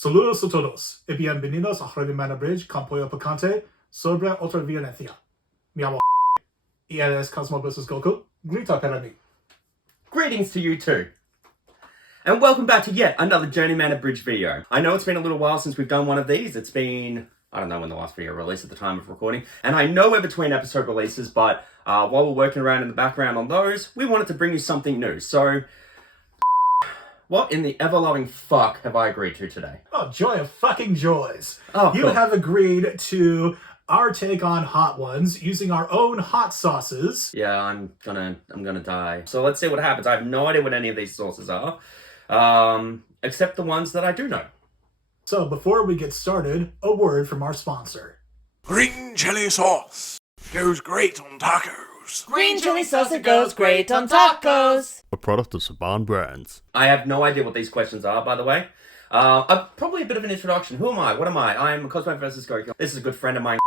Saludos a todos y bienvenidos a Journeyman Abridged con pollo picante sobre otra violencia. Me llamo y eres cosmovsgoku. Grita para mí. Greetings to you too. And welcome back to yet another Journeyman Abridged video. I know it's been a little while since we've done one of these. It's been, I don't know when the last video released at the time of recording. And I know we're between episode releases, but while we're working around in the background on those, we wanted to bring you something new. So, what in the ever-loving fuck have I agreed to today? Oh, joy of fucking joys. Oh, you cool. have agreed to our take on hot ones using our own hot sauces. Yeah, I'm gonna die. So let's see what happens. I have no idea what any of these sauces are. Except the ones that I do know. So before we get started, a word from our sponsor. Green chili sauce goes great on tacos. Green chili sauce that goes great on tacos. A product of Saban Brands. I have no idea what these questions are, by the way. Probably a bit of an introduction. Who am I? What am I? I'm cosmovsgoku. This is a good friend of mine.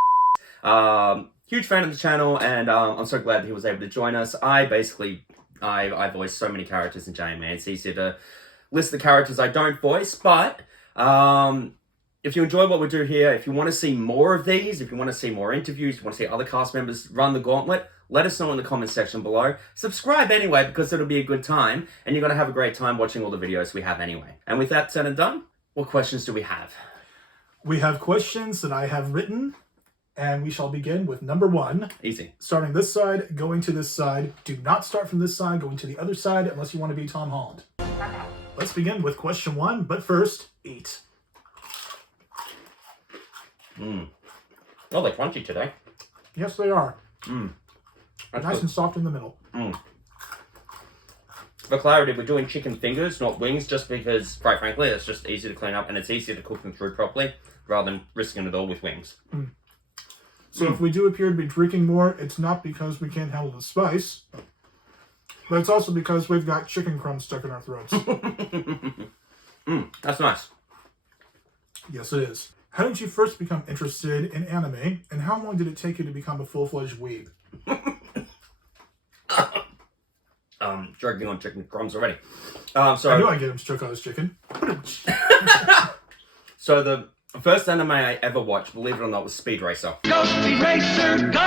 Huge fan of the channel, and I'm so glad that he was able to join us. I voice so many characters in Journeyman. It's easier to list the characters I don't voice, but if you enjoy what we do here, if you want to see more of these, if you want to see more interviews, if you want to see other cast members run the gauntlet, let us know in the comment section below. Subscribe anyway, because it'll be a good time, and you're going to have a great time watching all the videos we have anyway. And with that said and done, what questions do we have? We have questions that I have written, and we shall begin with number 1. Easy. Starting this side, going to this side. Do not start from this side, going to the other side, unless you want to be Tom Holland. Let's begin with question 1, but first, eat. Oh, they're crunchy today. Yes, they are. That's Nice good. and soft in the middle. For clarity, we're doing chicken fingers, not wings, just because, quite frankly, it's just easy to clean up and it's easier to cook them through properly, rather than risking it all with wings. So if we do appear to be drinking more, it's not because we can't handle the spice, but it's also because we've got chicken crumbs stuck in our throats. That's nice. Yes, it is. How did you first become interested in anime, and how long did it take you to become a full-fledged weeb? Jerking on chicken crumbs already. I knew I'd get him stuck on his chicken. So the first anime I ever watched, believe it or not, was Speed Racer. Go Speed Racer, go!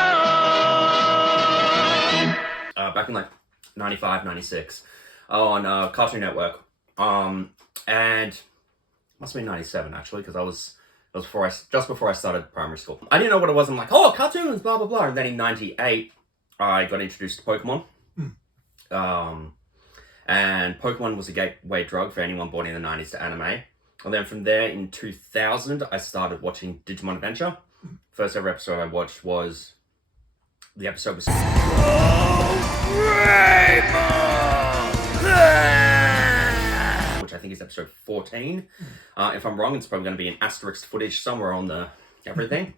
Back in like 95, 96 on Cartoon Network. And must have been 97 actually, because it was just before I started primary school. I didn't know what it was. I'm like, oh, cartoons, blah blah blah. And then in 98, I got introduced to Pokemon. And Pokemon was a gateway drug for anyone born in the 90s to anime. And then from there, in 2000, I started watching Digimon Adventure. First ever episode I watched was... The episode was... which I think is episode 14. If I'm wrong, it's probably going to be an asterisk footage somewhere on the everything.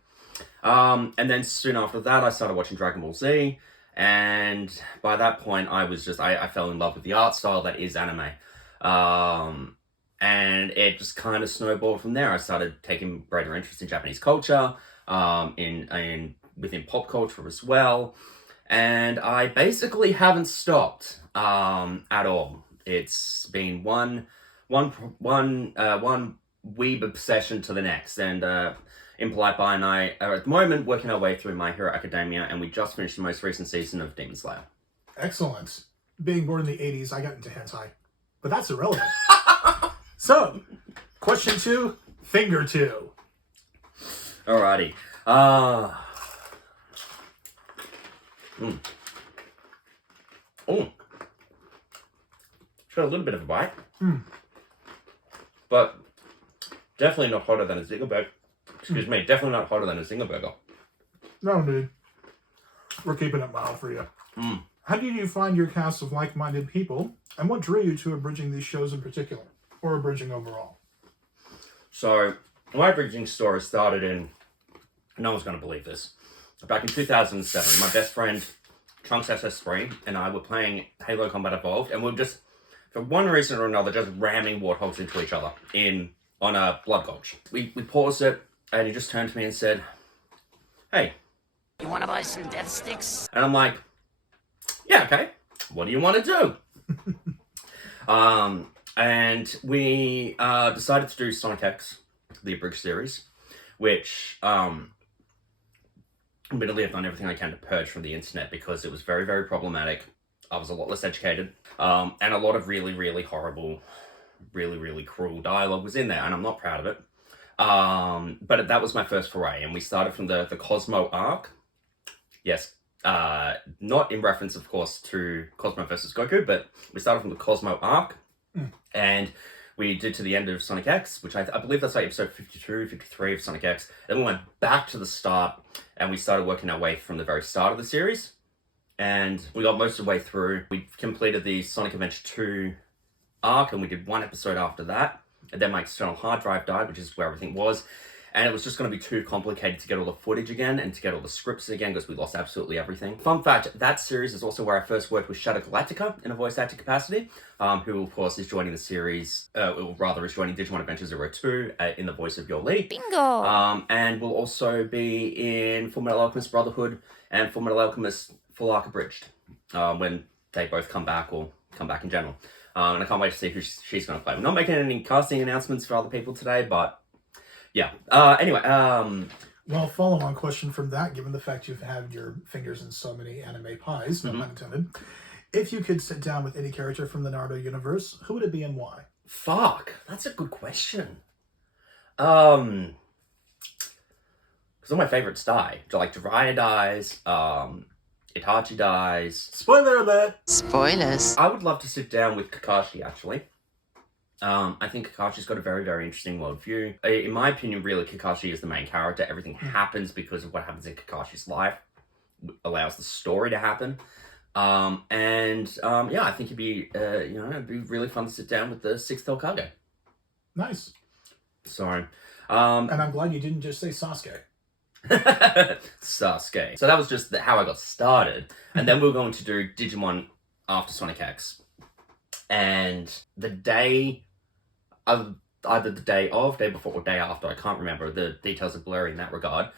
And then soon after that, I started watching Dragon Ball Z. And by that point, I fell in love with the art style that is anime. And it just kind of snowballed from there. I started taking greater interest in Japanese culture, within pop culture as well. And I basically haven't stopped at all. It's been one weeb obsession to the next. And Impolite By and I are at the moment working our way through My Hero Academia, and we just finished the most recent season of Demon Slayer. Excellent. Being born in the 80s, I got into hentai. But that's irrelevant. So, question 2, finger 2. Alrighty. Got a little bit of a bite. But definitely not hotter than a Zinger Burger. Excuse me, definitely not hotter than a Zinger Burger. No, dude. We're keeping it mild for you. How did you find your cast of like-minded people, and what drew you to abridging these shows in particular, or abridging overall? So, my abridging story started in... No one's going to believe this. Back in 2007, my best friend, Trunks SS3, and I were playing Halo Combat Evolved, and we were just, for one reason or another, just ramming warthogs into each other on a Blood Gulch. We paused it, and he just turned to me and said, "Hey, You wanna buy some death sticks? And I'm like, yeah, okay. What do you want to do? And we decided to do Sonic X, the Abridged series, which, admittedly, I've done everything I can to purge from the internet because it was very, very problematic. I was a lot less educated, and a lot of really, really horrible, really, really cruel dialogue was in there, and I'm not proud of it. But that was my first foray, and we started from the Cosmo arc. Yes, not in reference, of course, to Cosmo vs. Goku, but we started from the Cosmo arc, and we did to the end of Sonic X, which I believe that's like episode 52, 53 of Sonic X. Then we went back to the start, and we started working our way from the very start of the series. And we got most of the way through. We completed the Sonic Adventure 2 arc, and we did one episode after that. And then my external hard drive died, which is where everything was. And it was just going to be too complicated to get all the footage again and to get all the scripts again because we lost absolutely everything. Fun fact, that series is also where I first worked with Shadow Galactica in a voice acting capacity, who of course is joining the series, or rather is joining Digimon Adventure 02 in the voice of Your Lee. Bingo! And will also be in Fullmetal Alchemist Brotherhood and Fullmetal Alchemist Full Arc Abridged, when they both come back or come back in general. And I can't wait to see who she's going to play. I'm not making any casting announcements for other people today, but yeah. Anyway. Well, follow-on question from that, given the fact you've had your fingers in so many anime pies, no pun intended. If you could sit down with any character from the Naruto universe, who would it be and why? Fuck. That's a good question. Because all my favorites die. Like, Jiraiya dies, Itachi dies. Spoiler alert! Spoilers. I would love to sit down with Kakashi, actually. I think Kakashi's got a very, very interesting worldview. In my opinion, really, Kakashi is the main character. Everything happens because of what happens in Kakashi's life. Allows the story to happen. Yeah, I think it'd be, it'd be really fun to sit down with the 6th Hokage. Nice. Sorry. And I'm glad you didn't just say Sasuke. Sasuke. So that was just how I got started. And then we were going to do Digimon after Sonic X. And the day, either the day of, day before, or day after, I can't remember, the details are blurry in that regard,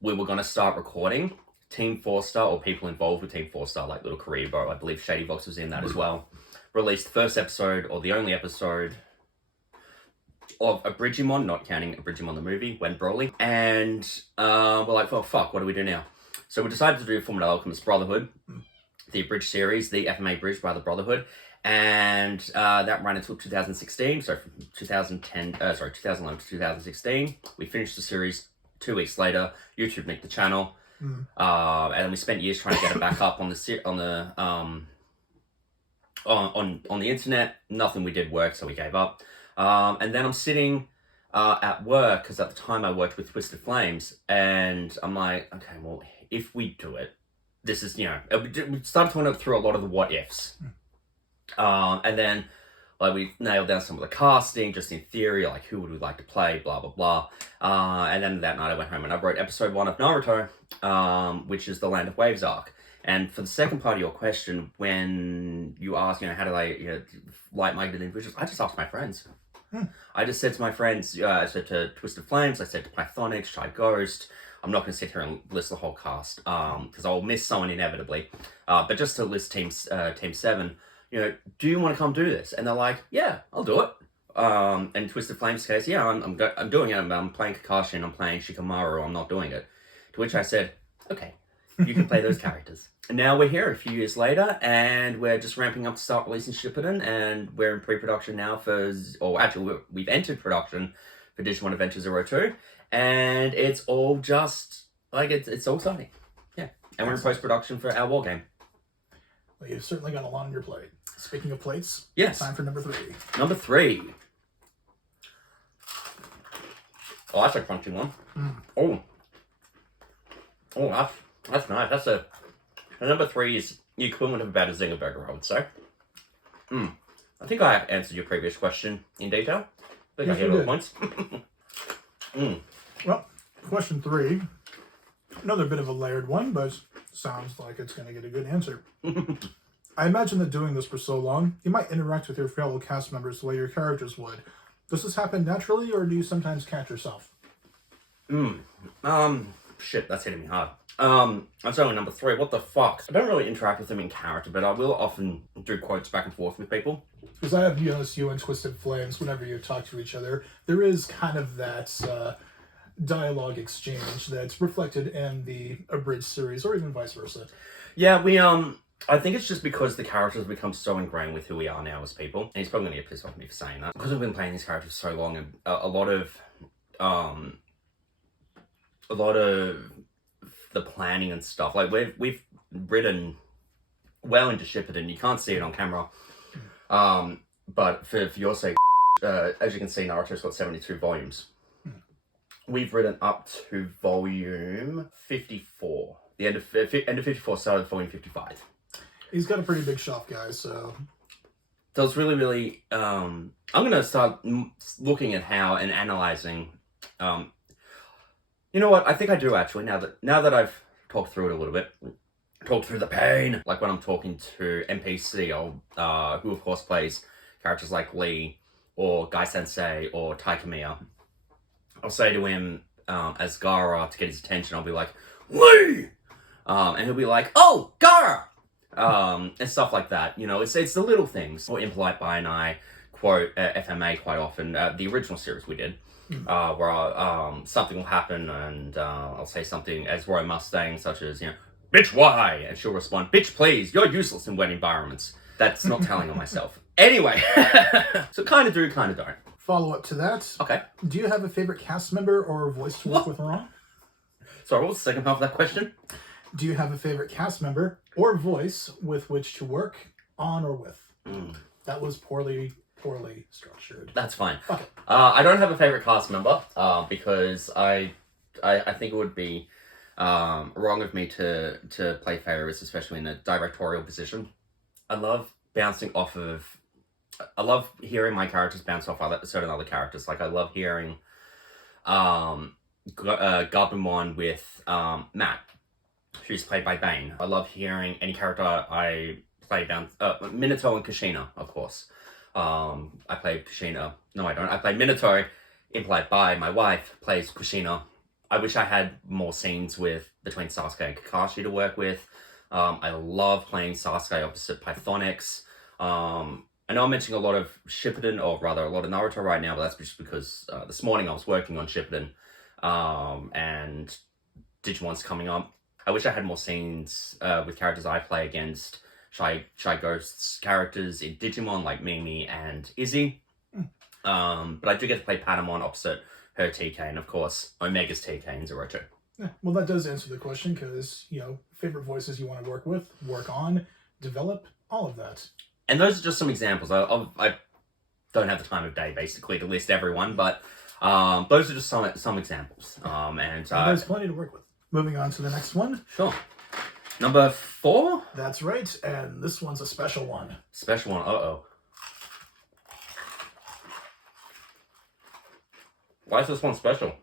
we were going to start recording Team 4-Star, or people involved with Team 4-Star, like Little Karibo, I believe Shady Vox was in that as well, released the first episode, or the only episode, of Abridgimon, not counting Abridgimon the movie, when Broly, and we're like, well, fuck, what do we do now? So we decided to do Fullmetal Alchemist Brotherhood, the Abridged series, the FMA Abridged by the Brotherhood, and that ran until 2016, so from 2011 to 2016. We finished the series 2 weeks later. YouTube nicked the channel, and then we spent years trying to get it back up on the internet. Nothing we did worked, so we gave up. And then I'm sitting at work, because at the time I worked with Twisted Flames, and I'm like, okay, well, if we do it, this is, we started talking through a lot of the what ifs. And then, like, we nailed down some of the casting, just in theory, like, who would we like to play, blah, blah, blah. And then that night I went home and I wrote episode 1 of Naruto, which is the Land of Waves arc. And for the second part of your question, when you ask, how do I, like-minded individuals, I just asked my friends. I just said to my friends, I said to Twisted Flames, I said to Pythonics, Shy Ghost. I'm not going to sit here and list the whole cast, because I'll miss someone inevitably. But just to list Team 7, do you want to come do this? And they're like, yeah, I'll do it. And Twisted Flames case, yeah, I'm doing it. I'm playing Kakashi and I'm playing Shikamaru. I'm not doing it. To which I said, okay, you can play those characters. And now we're here a few years later, and we're just ramping up to start releasing Shippuden, and we're in pre-production now we've entered production for Digimon Adventure 02, and it's all just, it's all exciting. Yeah. And we're in post-production for our war game. Well, you've certainly got a lot on your plate. Speaking of plates, yes. Time for number 3. Number 3. Oh, that's a crunchy one. Oh, that's nice. That's number 3 is the equivalent of about a Zinger burger, I would say. I think I answered your previous question in detail. I think I hit all the points. Well, question 3. Another bit of a layered one, but sounds like it's going to get a good answer. I imagine that doing this for so long, you might interact with your fellow cast members the way your characters would. Does this happen naturally, or do you sometimes catch yourself? Shit, that's hitting me hard. I'm saying number 3, what the fuck? I don't really interact with them in character, but I will often do quotes back and forth with people. Because I have noticed you and Twisted Flames, whenever you talk to each other, there is kind of that dialogue exchange that's reflected in the Abridged series, or even vice versa. Yeah, I think it's just because the characters become so ingrained with who we are now as people. And he's probably going to get pissed off at me for saying that. Because we've been playing these characters so long, and a lot of the planning and stuff, like we've written well into Shippuden. You can't see it on camera. But for your sake, as you can see, Naruto's got 72 volumes. We've written up to volume 54. The end of 54 started volume 55. He's got a pretty big shelf, guys, so... So it's really, really... I'm going to start looking at how and analysing... you know what? I think I do, actually, now that I've talked through it a little bit. Talked through the pain. Like when I'm talking to NPC, who of course plays characters like Lee, or Guy Sensei, or Taikamiya. I'll say to him, as Gaara, to get his attention, I'll be like, Lee! And he'll be like, oh, Gaara! And stuff like that. You know, it's the little things. Or Impolite Bai and I quote FMA quite often. The original series we did. Where something will happen and I'll say something as Roy Mustang, such as, you know, bitch, why? And she'll respond, bitch, please, you're useless in wet environments. That's not telling on myself. Anyway, so kind of do, kind of don't. Follow up to that. Okay. Do you have a favorite cast member or voice to work with or on? Sorry, what was the second half of that question? Do you have a favorite cast member or voice with which to work on or with? That was poorly structured. That's fine. Okay. I don't have a favorite cast member because I think it would be wrong of me to play favorites, especially in a directorial position. I love hearing my characters bounce off certain other characters. Like I love hearing Gabumon with Matt, who's played by Bane. I love hearing any character I play down Minato and Kushina, of course. I play Kushina. No, I don't. I play Minato, implied by my wife, plays Kushina. I wish I had more scenes between Sasuke and Kakashi to work with. I love playing Sasuke opposite Pythonix. I know I'm mentioning a lot of Shippuden, or rather a lot of Naruto right now, but that's just because this morning I was working on Shippuden, and Digimon's coming up. I wish I had more scenes with characters I play against Shy Ghost's characters in Digimon, like Mimi and Izzy. But I do get to play Patamon opposite her TK, and of course, Omega's TK in Zero Two. Yeah, well, that does answer the question, because, you know, favorite voices you want to work with, work on, develop, all of that. And those are just some examples. I don't have the time of day, basically, to list everyone, but those are just some examples. And there's plenty to work with. Moving on to the next one. Sure. Number 4? That's right, and this one's a special one. Special one, uh-oh. Why is this one special?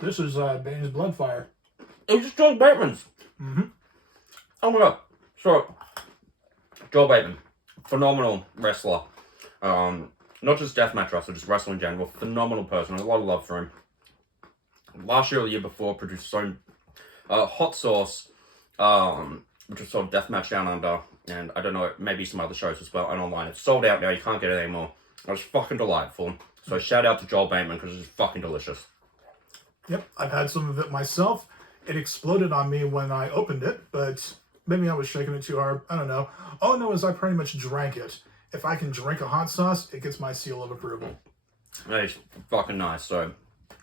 This is Bane's Bloodfire. It just Joel Bateman's. Mm-hmm. Oh my god. So, Joel Bateman, phenomenal wrestler. Not just deathmatch wrestler, just wrestling in general. Phenomenal person. A lot of love for him. Last year or the year before, produced his own Hot Sauce, which was sort of deathmatch down under, and I don't know, maybe some other shows as well, and online. It's sold out now. You can't get it anymore. It was fucking delightful. So shout out to Joel Bateman, because it's fucking delicious. Yep, I've had some of it myself. It exploded on me when I opened it, but maybe I was shaking it too hard. I don't know. All I know is I pretty much drank it. If I can drink a hot sauce, it gets my seal of approval. It's fucking nice, so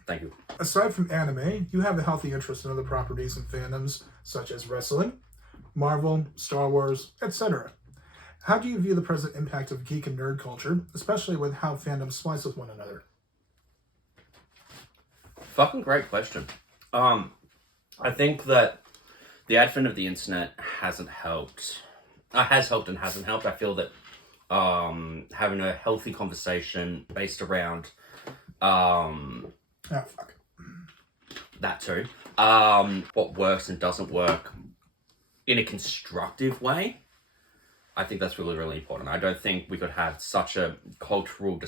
thank you. Aside from anime, you have a healthy interest in other properties and fandoms, such as wrestling, Marvel, Star Wars, etc. How do you view the present impact of geek and nerd culture, especially with how fandoms splice with one another? Fucking great question. I think that the advent of the internet hasn't helped. Has helped and hasn't helped. I feel that having a healthy conversation based around that too. What works and doesn't work in a constructive way. I think that's really, really important. I don't think we could have such a cultural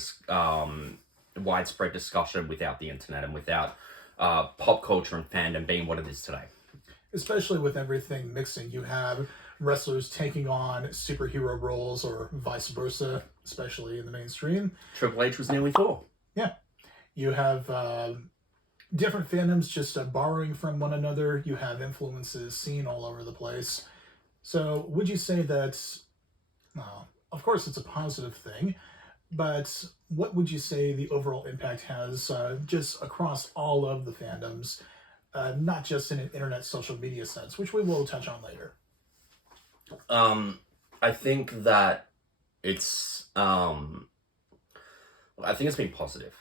widespread discussion without the internet and without pop culture and fandom being what it is today. Especially with everything mixing. You have wrestlers taking on superhero roles or vice versa, especially in the mainstream. Triple H was nearly Thor. Yeah. You have different fandoms just borrowing from one another. You have influences seen all over the place. So would you say that, of course it's a positive thing, but what would you say the overall impact has just across all of the fandoms, not just in an internet social media sense, which we will touch on later? I think that it's been positive.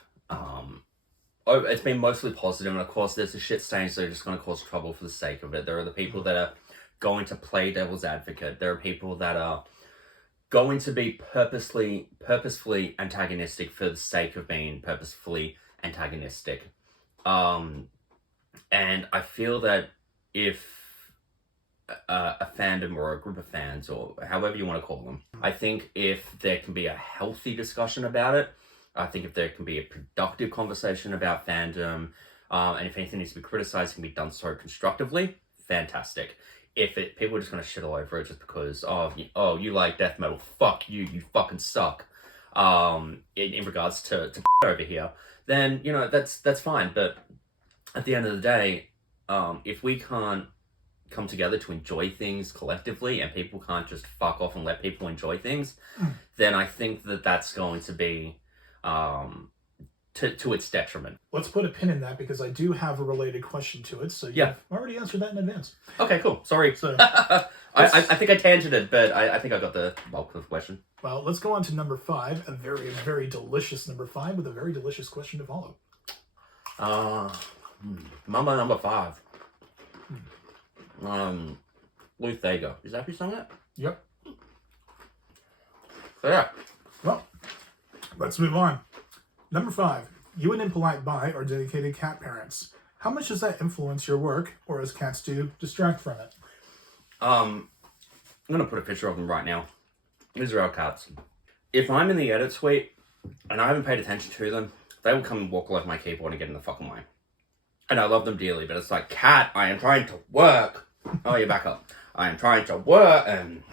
It's been mostly positive, and of course there's the shit stains that are just going to cause trouble for the sake of it. There are the people that are going to play devil's advocate. There are people that are going to be purposefully antagonistic for the sake of being purposefully antagonistic. And I feel that if a fandom or a group of fans, or however you want to call them, I think if there can be a healthy discussion about it, I think if there can be a productive conversation about fandom, and if anything needs to be criticized, can be done so constructively, fantastic. If people are just going to shit all over it just because, you like death metal, fuck you, you fucking suck, in regards to over here, then, that's fine. But at the end of the day, if we can't come together to enjoy things collectively, and people can't just fuck off and let people enjoy things, then I think that that's going to be to its detriment. Let's put a pin in that, because I do have a related question to it, so you've already answered that in advance. Okay, cool. Sorry. So, I think I tangented, but I think I got the bulk of the question. Well, let's go on to number 5, a very, very delicious number 5, with a very delicious question to follow. Number 5. Lou Thega. Is that who sung it? Yep. So yeah. Well, let's move on. Number 5. You and Impolite Bi are dedicated cat parents. How much does that influence your work, or as cats do, distract from it? I'm going to put a picture of them right now. These are our cats. If I'm in the edit suite and I haven't paid attention to them, they will come and walk all over my keyboard and get in the fucking way. And I love them dearly, but it's like, cat, I am trying to work. Oh, you're back up. I am trying to work. And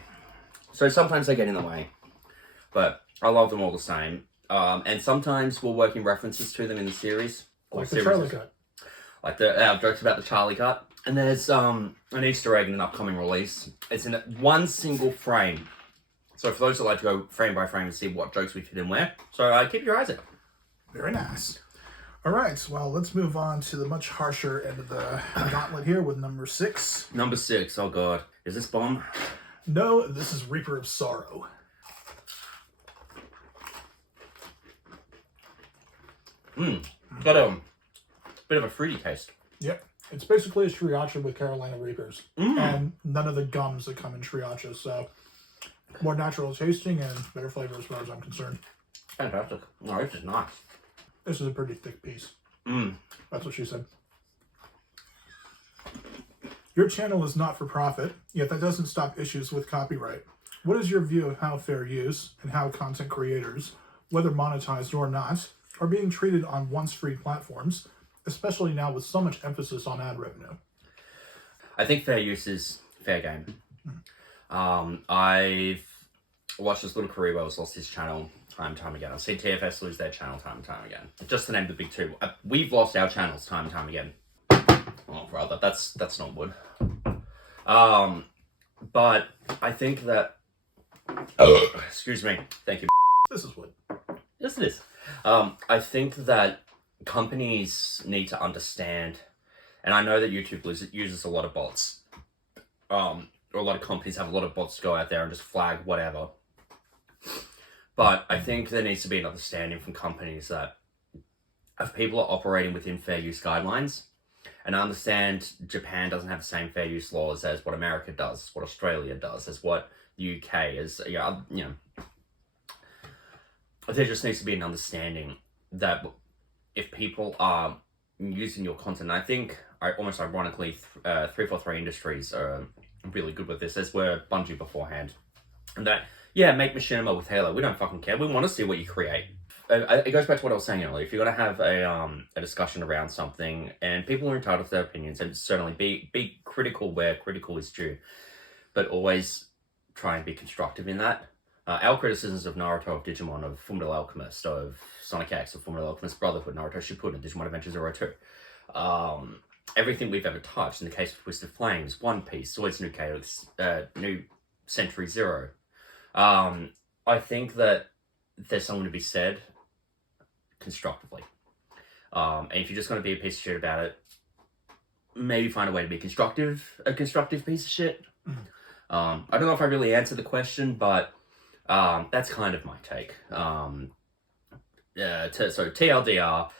so sometimes they get in the way, but I love them all the same. And sometimes we're working references to them in the series. Like the Charlie Cut. Like the jokes about the Charlie Cut. And there's an Easter egg in an upcoming release. It's in one single frame. So for those that like to go frame by frame and see what jokes we fit in where. So keep your eyes out. Very nice. All right, well, let's move on to the much harsher end of the gauntlet here with number 6. Number 6, oh god. Is this Bomb? No, this is Reaper of Sorrow. Got a bit of a fruity taste. Yep. It's basically a Sriracha with Carolina Reapers. And none of the gums that come in Sriracha, so more natural tasting and better flavor as far as I'm concerned. Fantastic. Oh, this is nice. This is a pretty thick piece. That's what she said. Your channel is not for profit, yet that doesn't stop issues with copyright. What is your view of how fair use and how content creators, whether monetized or not, are being treated on once free platforms, especially now with so much emphasis on ad revenue? I think fair use is fair game. I've watched this little Karibo has lost his channel time and time again. I've seen TFS lose their channel time and time again. Just to name the big two. We've lost our channels time and time again. Oh, rather, that's not wood. But I think that... excuse me. Thank you. This is wood. Yes, it is. I think that companies need to understand, and I know that YouTube uses a lot of bots, or a lot of companies have a lot of bots to go out there and just flag whatever. But I think there needs to be an understanding from companies that if people are operating within fair use guidelines, and I understand Japan doesn't have the same fair use laws as what America does, what Australia does, as what UK is, there just needs to be an understanding that if people are using your content, and I think, almost ironically, 343 Industries are really good with this, as were Bungie beforehand. And that, make Machinima with Halo. We don't fucking care. We want to see what you create. It goes back to what I was saying earlier. If you're going to have a discussion around something, and people are entitled to their opinions, and certainly be critical where critical is due. but always try and be constructive in that. Our criticisms of Naruto, of Digimon, of Fullmetal Alchemist, of Sonic X, of Fullmetal Alchemist Brotherhood, Naruto Shippuden, Digimon Adventure 02. Everything we've ever touched, in the case of Twisted Flames, One Piece, Zoids New Chaos, New Century Zero. I think that there's something to be said constructively. And if you're just going to be a piece of shit about it, maybe find a way to be a constructive piece of shit. I don't know if I really answered the question, but that's kind of my take. So TLDR,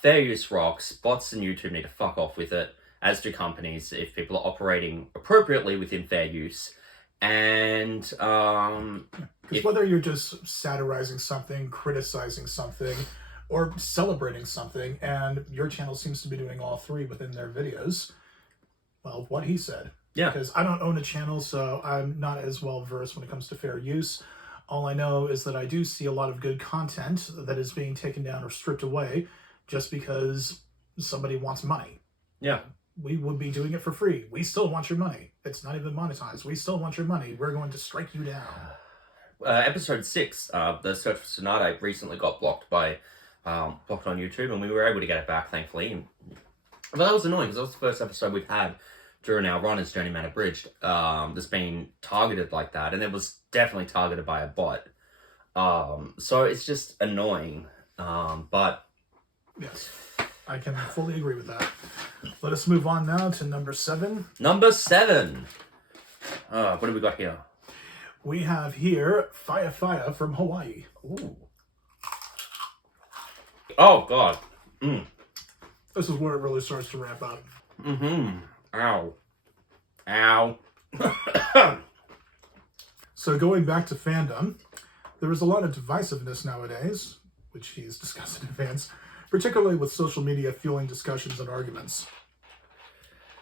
fair use rocks, bots and YouTube need to fuck off with it, as do companies if people are operating appropriately within fair use. And because whether you're just satirizing something, criticizing something, or celebrating something, and your channel seems to be doing all three within their videos, well, what he said. Yeah. Because I don't own a channel, so I'm not as well versed when it comes to fair use. All I know is that I do see a lot of good content that is being taken down or stripped away just because somebody wants money. yeah. We would be doing it for free. We still want your money. It's not even monetized. We still want your money. We're going to strike you down. Episode 6, the Search for Sonata, recently got blocked on YouTube, and we were able to get it back, thankfully. But that was annoying, because that was the first episode we've had during our run as Journeyman Abridged that's been targeted like that, and it was definitely targeted by a bot. So it's just annoying, but... Yes, I can fully agree with that. Let us move on now to number 7. Number 7! What do we got here? We have here Fire Fire from Hawaii. Ooh. Oh, God. This is where it really starts to ramp up. Ow. Ow. So going back to fandom, there is a lot of divisiveness nowadays, which he's discussed in advance, particularly with social media fueling discussions and arguments.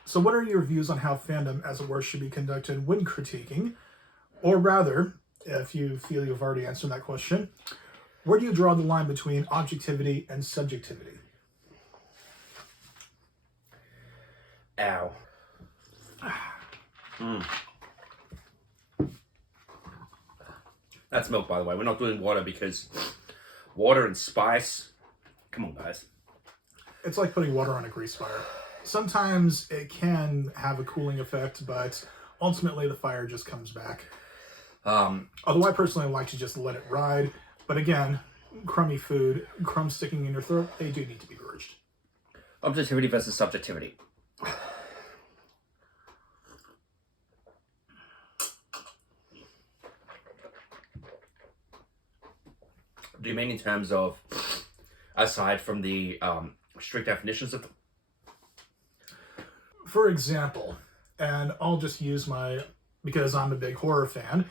So what are your views on how fandom, as it were, should be conducted when critiquing? Or rather, if you feel you've already answered that question, where do you draw the line between objectivity and subjectivity? Ow. That's milk, by the way. We're not doing water because water and spice... Come on, guys. It's like putting water on a grease fire. Sometimes it can have a cooling effect, but ultimately the fire just comes back. Although I personally like to just let it ride. But again, crummy food, crumbs sticking in your throat, they do need to be purged. Objectivity versus subjectivity. Do you mean in terms of, aside from the strict definitions of... For example, and I'll just use because I'm a big horror fan,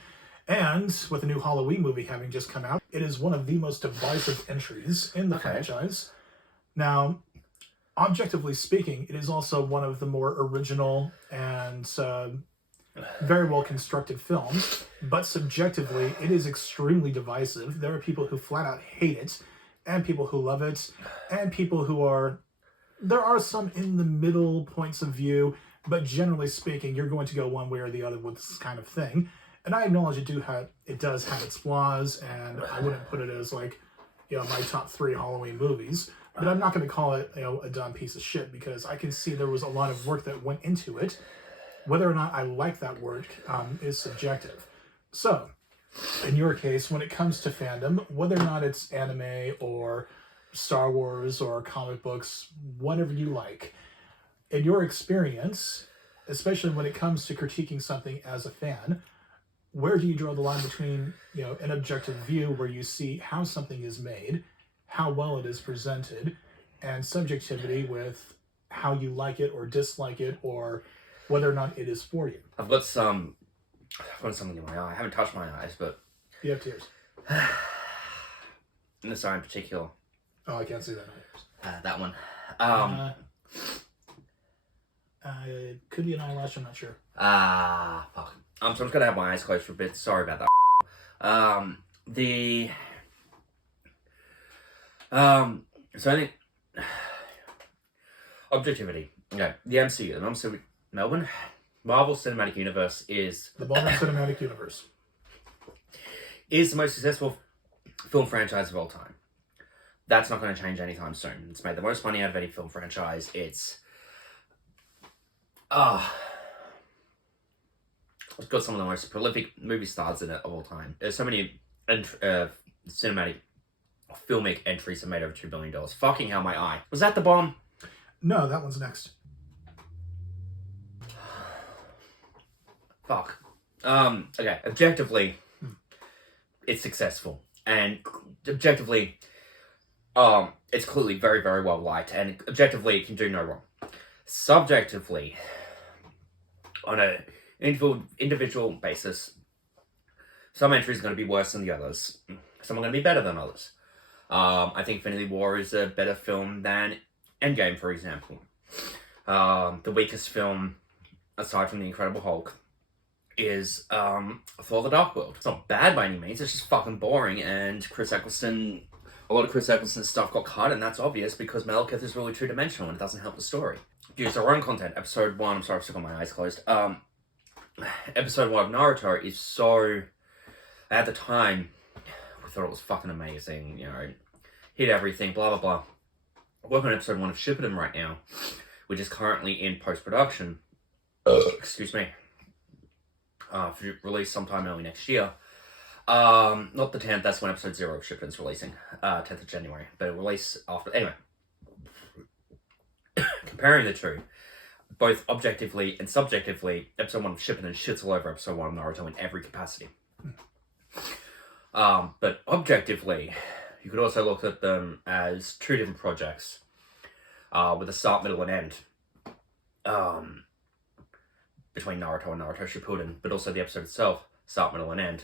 and with the new Halloween movie having just come out, it is one of the most divisive entries in the franchise. Now, objectively speaking, it is also one of the more original and very well constructed films, but subjectively, it is extremely divisive. There are people who flat out hate it, and people who love it, and people who are... There are some in the middle points of view, but generally speaking, you're going to go one way or the other with this kind of thing. And I acknowledge it does have its flaws, and I wouldn't put it as like, my top 3 Halloween movies. But I'm not going to call it, a dumb piece of shit, because I can see there was a lot of work that went into it. Whether or not I like that work is subjective. So, in your case, when it comes to fandom, whether or not it's anime or Star Wars or comic books, whatever you like, in your experience, especially when it comes to critiquing something as a fan, where do you draw the line between, an objective view where you see how something is made, how well it is presented, and subjectivity with how you like it or dislike it, or whether or not it is for you? I've got something in my eye. I haven't touched my eyes, but... You have tears. In this eye in particular. Oh, I can't see that. That one. Could be an eyelash, I'm not sure. Fuck. So I'm just gonna have my eyes closed for a bit. Sorry about that. So I think... Objectivity. Okay, the MCU. Melbourne. Marvel Cinematic Universe is The Marvel Cinematic Universe the most successful film franchise of all time. That's not going to change anytime soon. It's made the most money out of any film franchise. It's got some of the most prolific movie stars in it of all time. There's so many cinematic filmic entries have made over $2 billion. Fucking hell, my eye. Was that the bomb? No, that one's next. Fuck. Okay, objectively, it's successful. And objectively, it's clearly very, very well liked. And objectively, it can do no wrong. Subjectively, on an individual basis, some entries are going to be worse than the others. Some are going to be better than others. I think Infinity War is a better film than Endgame, for example. The weakest film, aside from The Incredible Hulk, is Thor: The Dark World. It's not bad by any means, it's just fucking boring, and a lot of Chris Eccleston's stuff got cut, and that's obvious because Malekith is really two-dimensional and it doesn't help the story. Use our own content. Episode 1, I'm sorry, I've still got my eyes closed. Episode 1 of Naruto is so... At the time, we thought it was fucking amazing, you know, hit everything, blah, blah, blah. I'm working on episode 1 of Shippuden right now, which is currently in post-production. Excuse me. For release sometime early next year. Not the 10th, that's when episode 0 of Shippuden's releasing. 10th of January. But it'll release after... Anyway. Comparing the two, both objectively and subjectively, episode 1 of Shippuden shits all over episode 1 of Naruto in every capacity. But objectively, you could also look at them as two different projects, with a start, middle, and end, between Naruto and Naruto Shippuden, but also the episode itself, start, middle, and end.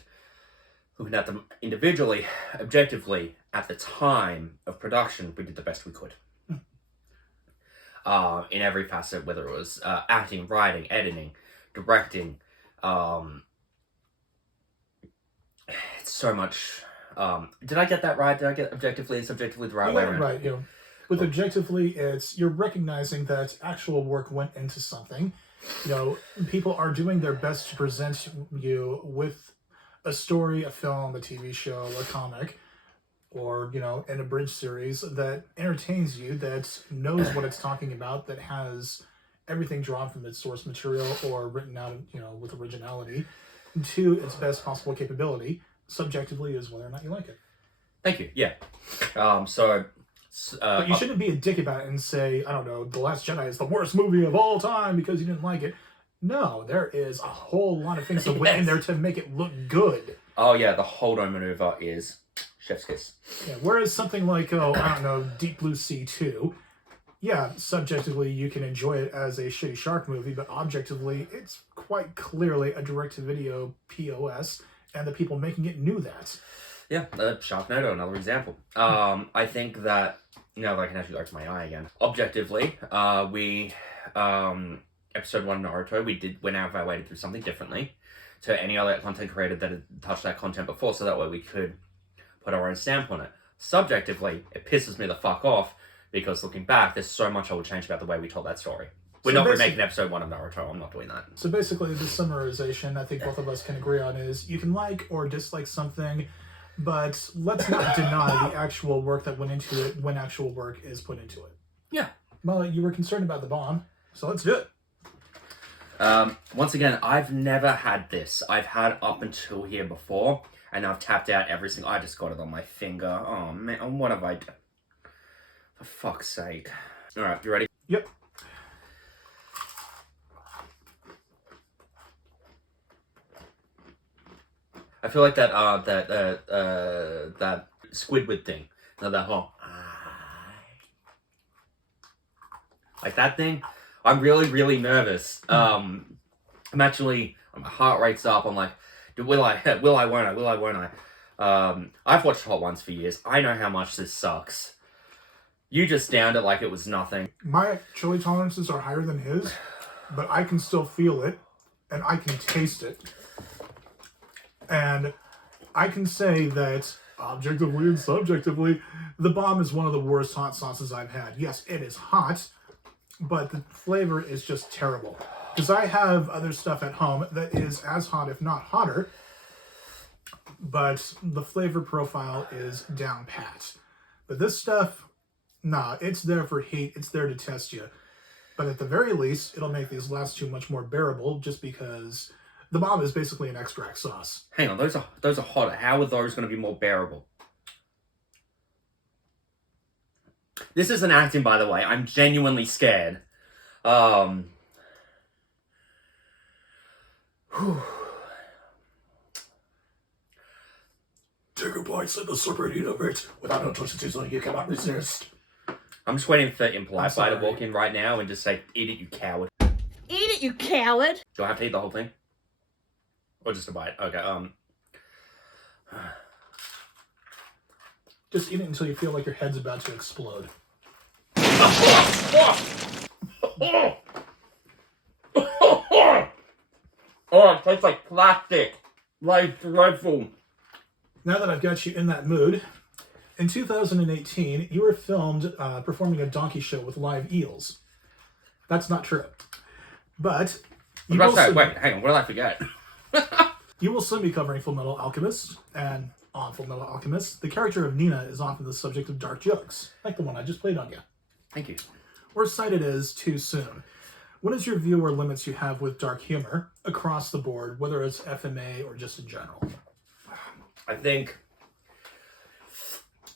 Looking at them individually, objectively, at the time of production, we did the best we could. In every facet, whether it was acting, writing, editing, directing, it's so much. Did I get that right? Did I get objectively and subjectively the right way around? Right. You know, with objectively, it's you're recognizing that actual work went into something. You know, people are doing their best to present you with a story, a film, a TV show, a comic, or, you know, an abridged series that entertains you, that knows what it's talking about, that has everything drawn from its source material or written out, you know, with originality to its best possible capability. Subjectively is whether or not you like it. Thank you. Yeah. But you shouldn't be a dick about it and say, I don't know, The Last Jedi is the worst movie of all time because you didn't like it. No, there is a whole lot of things that went in there to make it look good. Oh yeah, the Holdo maneuver is chef's kiss. Yeah, whereas something like, I don't know, Deep Blue Sea 2, yeah, subjectively you can enjoy it as a shitty shark movie, but objectively it's quite clearly a direct-to-video POS, and the people making it knew that. Yeah, Sharknado, another example. I think that, now that I can actually go to my eye again, objectively, episode 1 of Naruto, we went out of our way to do something differently to any other content creator that had touched that content before, so that way we could put our own stamp on it. Subjectively, it pisses me the fuck off, because looking back, there's so much I would change about the way we told that story. We're not remaking episode 1 of Naruto, I'm not doing that. So basically, the summarization I think both of us can agree on is, you can like or dislike something, but let's not deny the actual work that went into it when actual work is put into it. Yeah. Well, you were concerned about the bomb, so let's do it. Once again, I've never had this. I've had up until here before, and I've tapped out every single... I just got it on my finger. Oh, man, what have I done? For fuck's sake. Alright, you ready? Yep. I feel like that Squidward thing. That whole... Like that thing... I'm really, really nervous. My heart rate's up. I'm like, will I, won't I? I've watched Hot Ones for years. I know how much this sucks. You just downed it like it was nothing. My chili tolerances are higher than his, but I can still feel it, and I can taste it. And I can say that, objectively and subjectively, the bomb is one of the worst hot sauces I've had. Yes, it is hot, but the flavor is just terrible. Because I have other stuff at home that is as hot, if not hotter, but the flavor profile is down pat. But this stuff, nah, it's there for heat. It's there to test you. But at the very least, it'll make these last two much more bearable, just because the bomb is basically an extract sauce. Hang on, those are hotter. How are those going to be more bearable? This isn't acting, by the way. I'm genuinely scared. Take a bite in the super heat of it without atrocity so you cannot resist. I'm just waiting for Impolite Bite to sorry. walk in right now and just say, "Eat it, you coward." Eat it, you coward! Do I have to eat the whole thing? Or just a bite? Okay, Just eat it until you feel like your head's about to explode. Oh, it tastes like plastic. Like dreadful. Now that I've got you in that mood, in 2018, you were filmed performing a donkey show with live eels. That's not true. But I was about to say, wait, hang on, what did I forget? you will soon be covering Full Metal Alchemist, and on Full Metal Alchemist, the character of Nina is often the subject of dark jokes, like the one I just played on you. Thank you. Or cited as too soon. What is your view or limits you have with dark humor across the board, whether it's FMA or just in general? I think,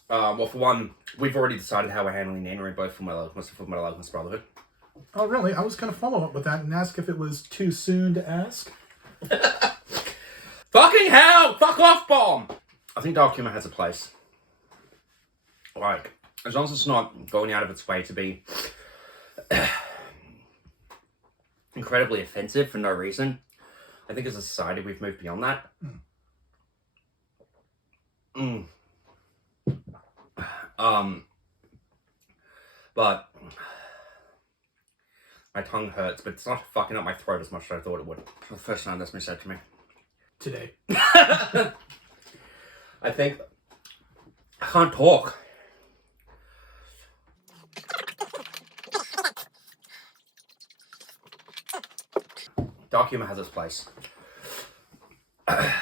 well, for one, we've already decided how we're handling Nina in both Full Metal Alchemist and Full Metal Alchemist Brotherhood. Oh, really? I was going to follow up with that and ask if it was too soon to ask. Fucking hell! Fuck off, bomb! I think dark humor has a place. Like, as long as it's not going out of its way to be incredibly offensive for no reason. I think as a society we've moved beyond that. But my tongue hurts, but it's not fucking up my throat as much as I thought it would. For the first time that's been said to me. Today. I think I can't talk. Dark humor has its place. I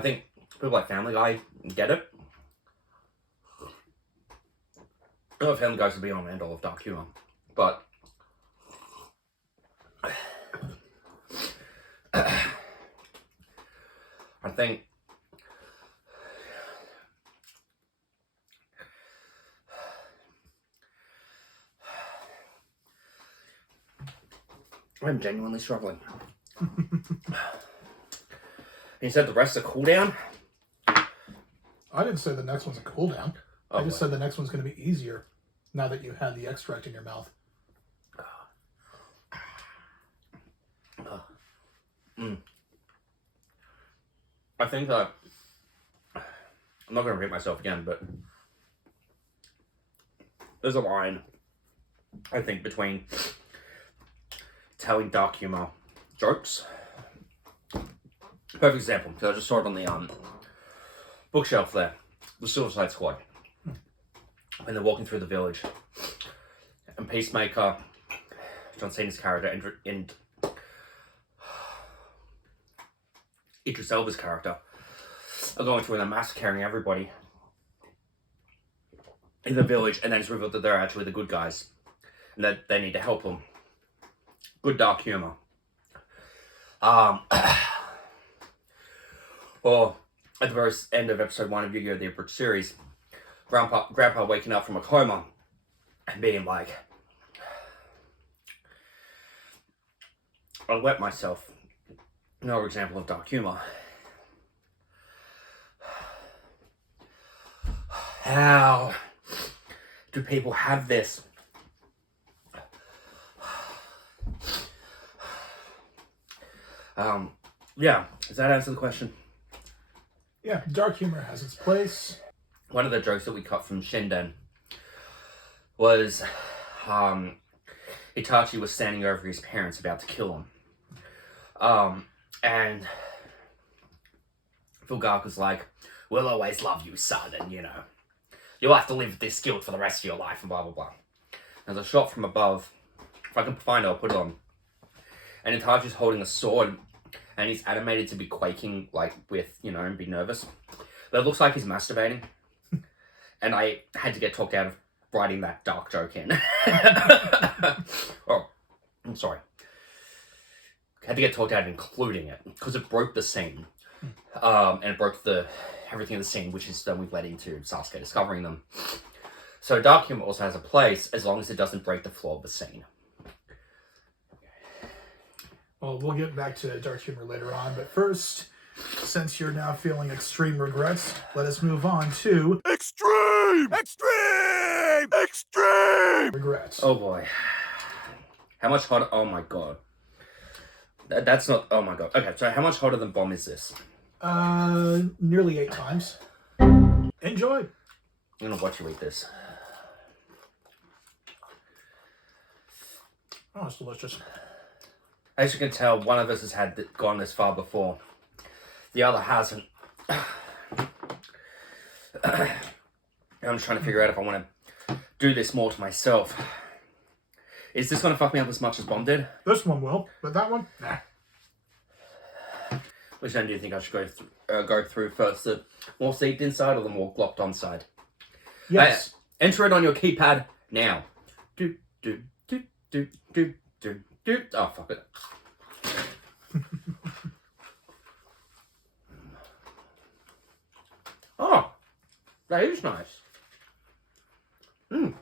think people like Family Guy get it. I know Family Guy's the be-all and end-all of dark humor, but I think I'm genuinely struggling. You said the rest are cooldown? I didn't say the next one's a cooldown. Oh, I just said the next one's going to be easier now that you had the extract in your mouth. I think that I'm not going to repeat myself again, but there's a line, I think, between telling dark humor jokes. Perfect example, because I just saw it on the bookshelf there. The Suicide Squad. When they're walking through the village. And Peacemaker, John Cena's character, and Idris Elba's character are going through and they're massacring everybody in the village, and then it's revealed that they're actually the good guys and that they need to help them. Good dark humor. Or at the very end of episode 1 of Yu-Gi-Oh! The Abridged series, Grandpa waking up from a coma and being like, I wet myself. Another example of dark humor. How do people have this? Yeah, does that answer the question? Yeah, dark humor has its place. One of the jokes that we cut from Shinden was Itachi was standing over his parents about to kill him. And Fulgaku's like, we'll always love you, son, and you'll have to live with this guilt for the rest of your life, and blah, blah, blah. There's a shot from above. If I can find it, I'll put it on. And Itachi's holding a sword, and he's animated to be quaking, like, with, you know, and be nervous. But it looks like he's masturbating. And I had to get talked out of writing that dark joke in. Oh, I'm sorry. I had to get talked out of including it, because it broke the scene. And it broke everything in the scene, which is then we've led into Sasuke discovering them. So dark humor also has a place, as long as it doesn't break the flow of the scene. Well, we'll get back to dark humor later on, but first, since you're now feeling extreme regrets, let us move on to Extreme! Extreme! Extreme! regrets. Oh boy. How much hotter? Oh my god. That's not... Oh my god. Okay, so how much hotter than bomb is this? Nearly 8 times. Enjoy. I'm gonna watch you eat this. Oh, it's delicious. As you can tell, one of us has gone this far before. The other hasn't. I'm trying to figure out if I want to do this more to myself. Is this going to fuck me up as much as Bomb did? This one will, but that one, nah. Which end do you think I should go through first? The more seeped inside or the more glopped on side? Yes. Enter it on your keypad now. Do, do, do, do, do, do, do. Oh, fuck it. Oh, that is nice. Mmm.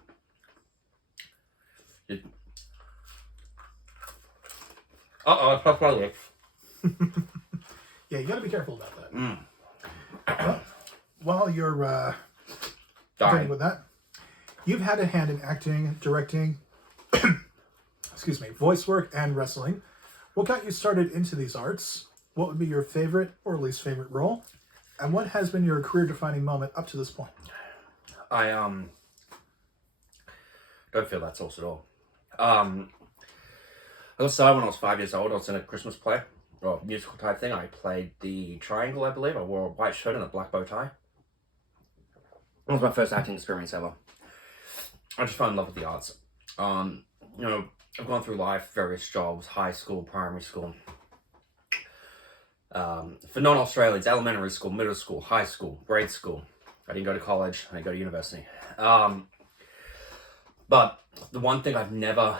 Uh-oh, I my lips. Yeah, you gotta be careful about that. Mm. Well, while you're dealing Dying. with that, you've had a hand in acting, directing, excuse me, voice work, and wrestling. What got you started into these arts? What would be your favorite or least favorite role? And what has been your career-defining moment up to this point? I don't feel that sauce at all. I got started when I was 5 years old. I was in a Christmas play, or musical type thing. I played the triangle, I believe. I wore a white shirt and a black bow tie. It was my first acting experience ever. I just fell in love with the arts. You know, I've gone through life, various jobs, high school, primary school. For non-Australians, elementary school, middle school, high school, grade school. I didn't go to college. I didn't go to university. But the one thing I've never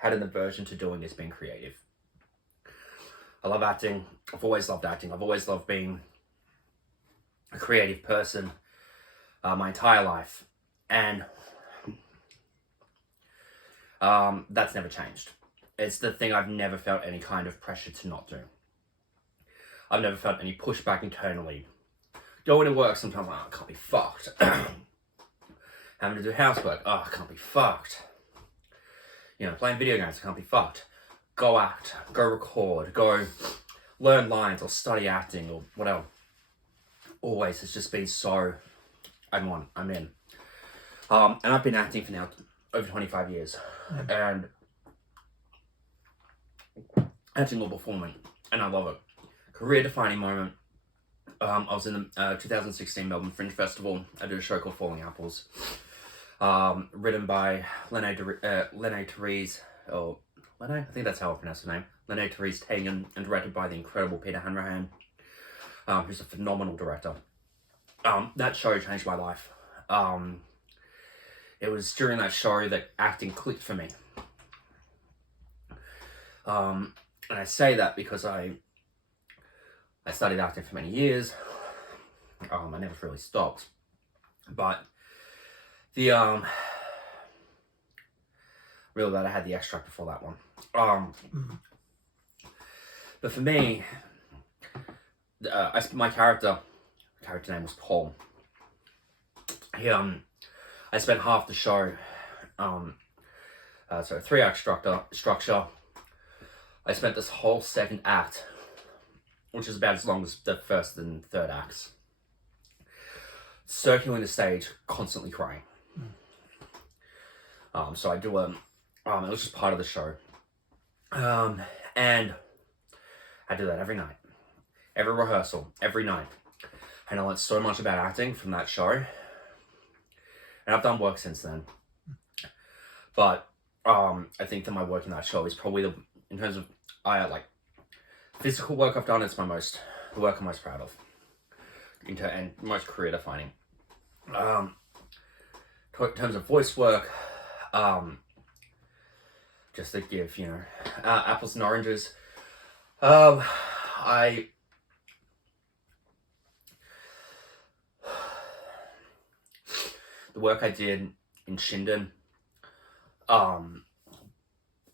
had an aversion to doing is being creative. I love acting. I've always loved acting. I've always loved being a creative person my entire life. And that's never changed. It's the thing I've never felt any kind of pressure to not do. I've never felt any pushback internally. Going to work sometimes, oh, I can't be fucked. Having to do housework, oh, I can't be fucked. You know, playing video games, I can't be fucked. Go act, go record, go learn lines or study acting or whatever. Always has just been so, I'm in. And I've been acting for now over 25 years. And acting or performing, and I love it. Career-defining moment. I was in the 2016 Melbourne Fringe Festival. I did a show called Falling Apples. Written by Lene Therese, or Lene? I think that's how I pronounce her name. Lene Therese Tegan, and directed by the incredible Peter Hanrahan, who's a phenomenal director. That show changed my life. It was during that show that acting clicked for me. And I say that because I studied acting for many years. I never really stopped. But the really glad I had the extract before that one. But for me, my character name was Paul. I spent half the show, so 3-act structure. I spent this whole second act, which is about as long as the first and third acts, circling the stage, constantly crying. So I do it was just part of the show. And I do that every night, every rehearsal, every night. And I learned so much about acting from that show. And I've done work since then. But I think that my work in that show is probably in terms of physical work I've done, it's the work I'm most proud of, and most career defining. In terms of voice work, just to give apples and oranges, the work I did in Shinden,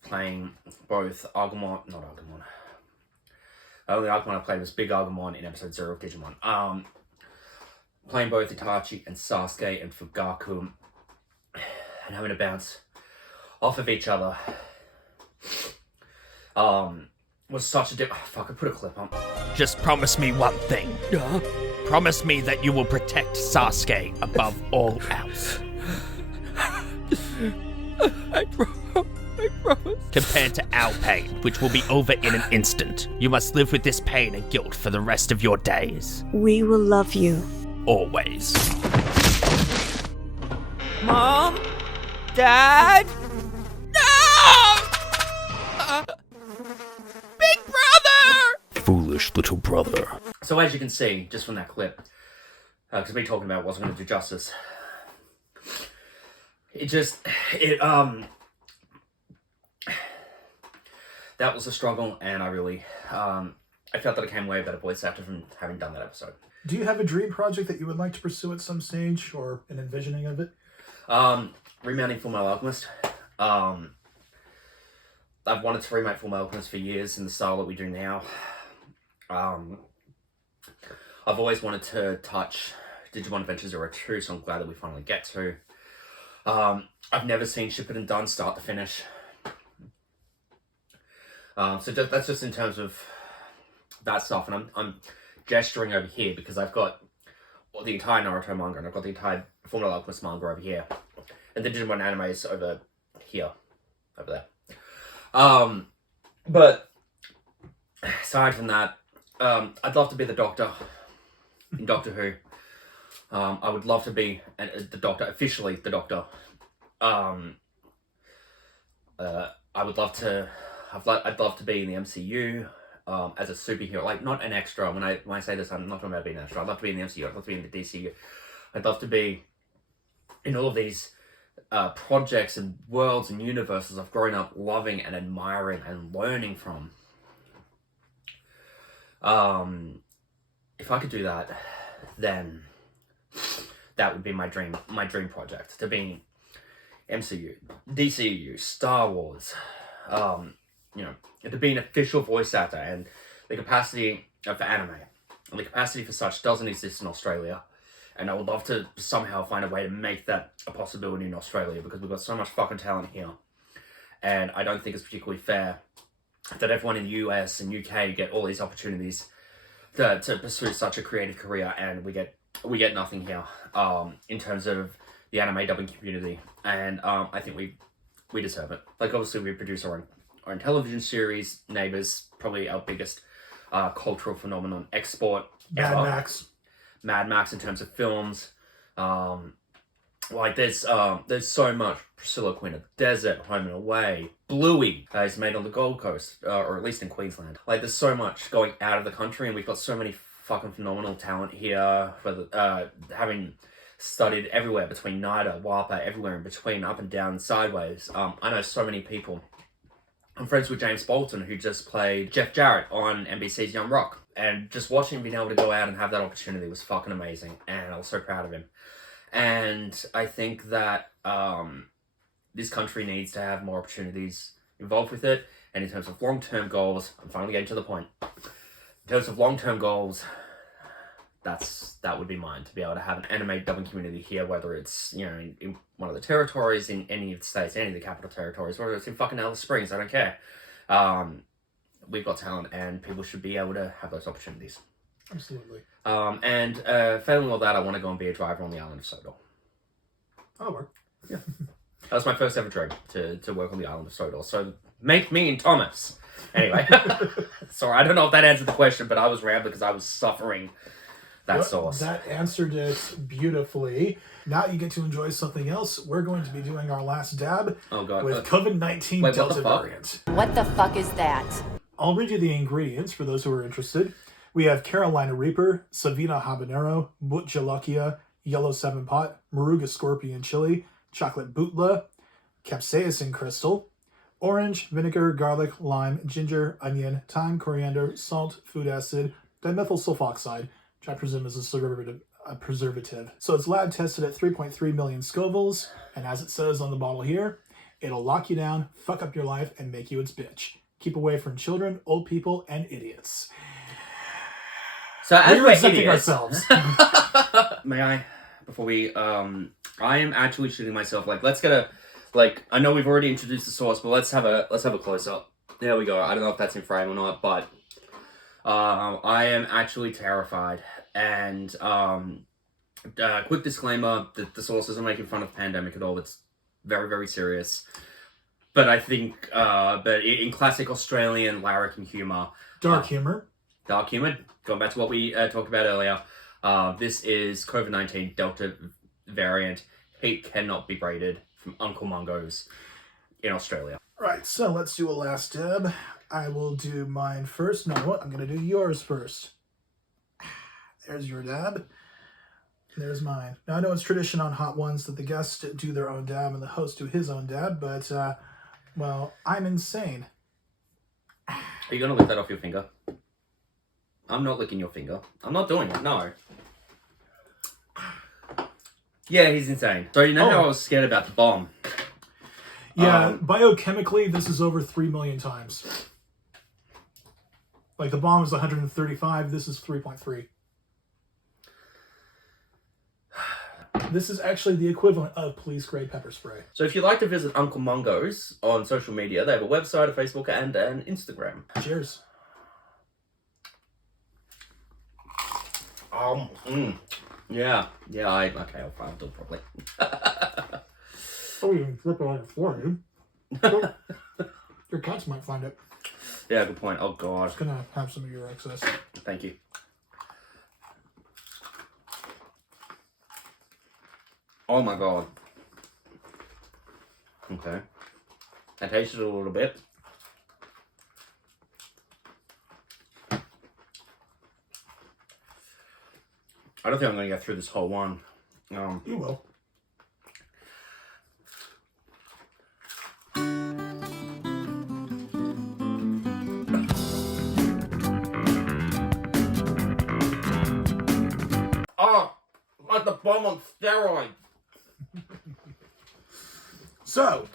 playing both Agumon, not Agumon. The only Agumon I played was Big Agumon in episode 0 of Digimon. Playing both Itachi and Sasuke and Fugaku, and having to bounce off of each other, was such a fuck, I put a clip on. Just promise me one thing. Promise me that you will protect Sasuke above all else. I promise. Compared to our pain, which will be over in an instant, you must live with this pain and guilt for the rest of your days. We will love you. Always. Mom? Dad? No! Big brother! Foolish little brother. So as you can see, just from that clip, because me talking about it wasn't going to do justice, that was a struggle, and I really, I felt that I came way better voice actor from having done that episode. Do you have a dream project that you would like to pursue at some stage, or an envisioning of it? Remounting Fullmetal Alchemist. I've wanted to remake Fullmetal Alchemist for years in the style that we do now. I've always wanted to touch Digimon Adventure 02, so I'm glad that we finally get to. I've never seen Shippuden done start to finish. That's just in terms of that stuff, and I'm gesturing over here because I've got the entire Naruto manga, and I've got the entire Fullmetal Alchemist manga over here, and the Digimon anime is over here, over there. But aside from that, I'd love to be the Doctor in Doctor Who. I would love to be the Doctor, officially the Doctor. I'd love to be in the MCU as a superhero, like not an extra. When I say this, I'm not talking about being an extra. I'd love to be in the MCU. I'd love to be in the DCU. I'd love to be in all of these projects and worlds and universes I've grown up loving and admiring and learning from. If I could do that, then that would be my dream project, to be MCU, DCU, Star Wars, to be an official voice actor, and the capacity for anime and the capacity for such doesn't exist in Australia, and I would love to somehow find a way to make that a possibility in Australia, because we've got so much fucking talent here, and I don't think it's particularly fair that everyone in the US and UK get all these opportunities to pursue such a creative career, and we get nothing here in terms of the anime dubbing community, and I think we deserve it. Like, obviously we produce our own television series, Neighbours, probably our biggest cultural phenomenon export ever. Mad Max in terms of films. There's so much. Priscilla, Queen of the Desert, Home and Away, Bluey is made on the Gold Coast, or at least in Queensland. Like, there's so much going out of the country, and we've got so many fucking phenomenal talent here, having studied everywhere between NIDA, WAPA, everywhere in between, up and down, sideways. I know so many people. I'm friends with James Bolton, who just played Jeff Jarrett on NBC's Young Rock. And just watching him being able to go out and have that opportunity was fucking amazing. And I was so proud of him. And I think that this country needs to have more opportunities involved with it. And in terms of long-term goals, I'm finally getting to the point. In terms of long-term goals, that would be mine, to be able to have an anime dubbing community here, whether it's, in one of the territories, in any of the states, any of the capital territories, whether it's in fucking Alice Springs, I don't care. We've got talent, and people should be able to have those opportunities. Absolutely. And failing all that, I want to go and be a driver on the island of Sodor. That'll work. Yeah. That was my first ever dream, to work on the island of Sodor. So make me and Thomas. Anyway. Sorry, I don't know if that answered the question, but I was rambling because I was suffering that Well, sauce. That answered it beautifully. Now you get to enjoy something else. We're going to be doing our last dab Oh god. with COVID-19 wait, what Delta the fuck? variant. What the fuck is that? I'll read you the ingredients for those who are interested. We have Carolina Reaper, Savina Habanero, Boot Jalakia, Yellow 7-Pot, Moruga Scorpion Chili, Chocolate Bootla, Capsaicin Crystal, orange, vinegar, garlic, lime, ginger, onion, thyme, coriander, salt, food acid, dimethyl sulfoxide, which I presume is a preservative. So it's lab tested at 3.3 million Scovilles, and as it says on the bottle here, it'll lock you down, fuck up your life, and make you its bitch. Keep away from children, old people, and idiots. So as We're we're accepting idiots, ourselves. may I, before we, I am actually shooting myself. Like, let's get a, like, I know we've already introduced the sauce, but let's have a close up. There we go. I don't know if that's in frame or not, but I am actually terrified. And quick disclaimer that the sauce isn't making fun of the pandemic at all. It's very, very serious. But I think, but in classic Australian larrikin humor, Dark humor. dark humor, going back to what we talked about earlier, this is COVID-19 Delta variant. It cannot be braided from Uncle Mungo's in Australia. Right, so let's do a last dab. I will do mine first. No, what? I'm going to do yours first. There's your dab. There's mine. Now, I know it's tradition on Hot Ones that the guests do their own dab and the host do his own dab, but, well, I'm insane. Are you going to lick that off your finger? I'm not licking your finger. I'm not doing it, no. Yeah, he's insane. So you know how I was scared about the bomb? Yeah, biochemically, this is over 3 million times. Like, the bomb is 135, this is 3.3. This is actually the equivalent of police-grade pepper spray. So if you'd like to visit Uncle Mungo's on social media, they have a website, a Facebook, and an Instagram. Cheers. Yeah, okay, I'll do it properly. Oh, you can flip it on the floor, dude. Your cats might find it. Yeah, good point. Oh, God. Just gonna have some of your excess. Thank you. Oh, my God. Okay. I tasted it a little bit. I don't think I'm going to get through this whole one. You will. Oh, like the bomb on steroids. So,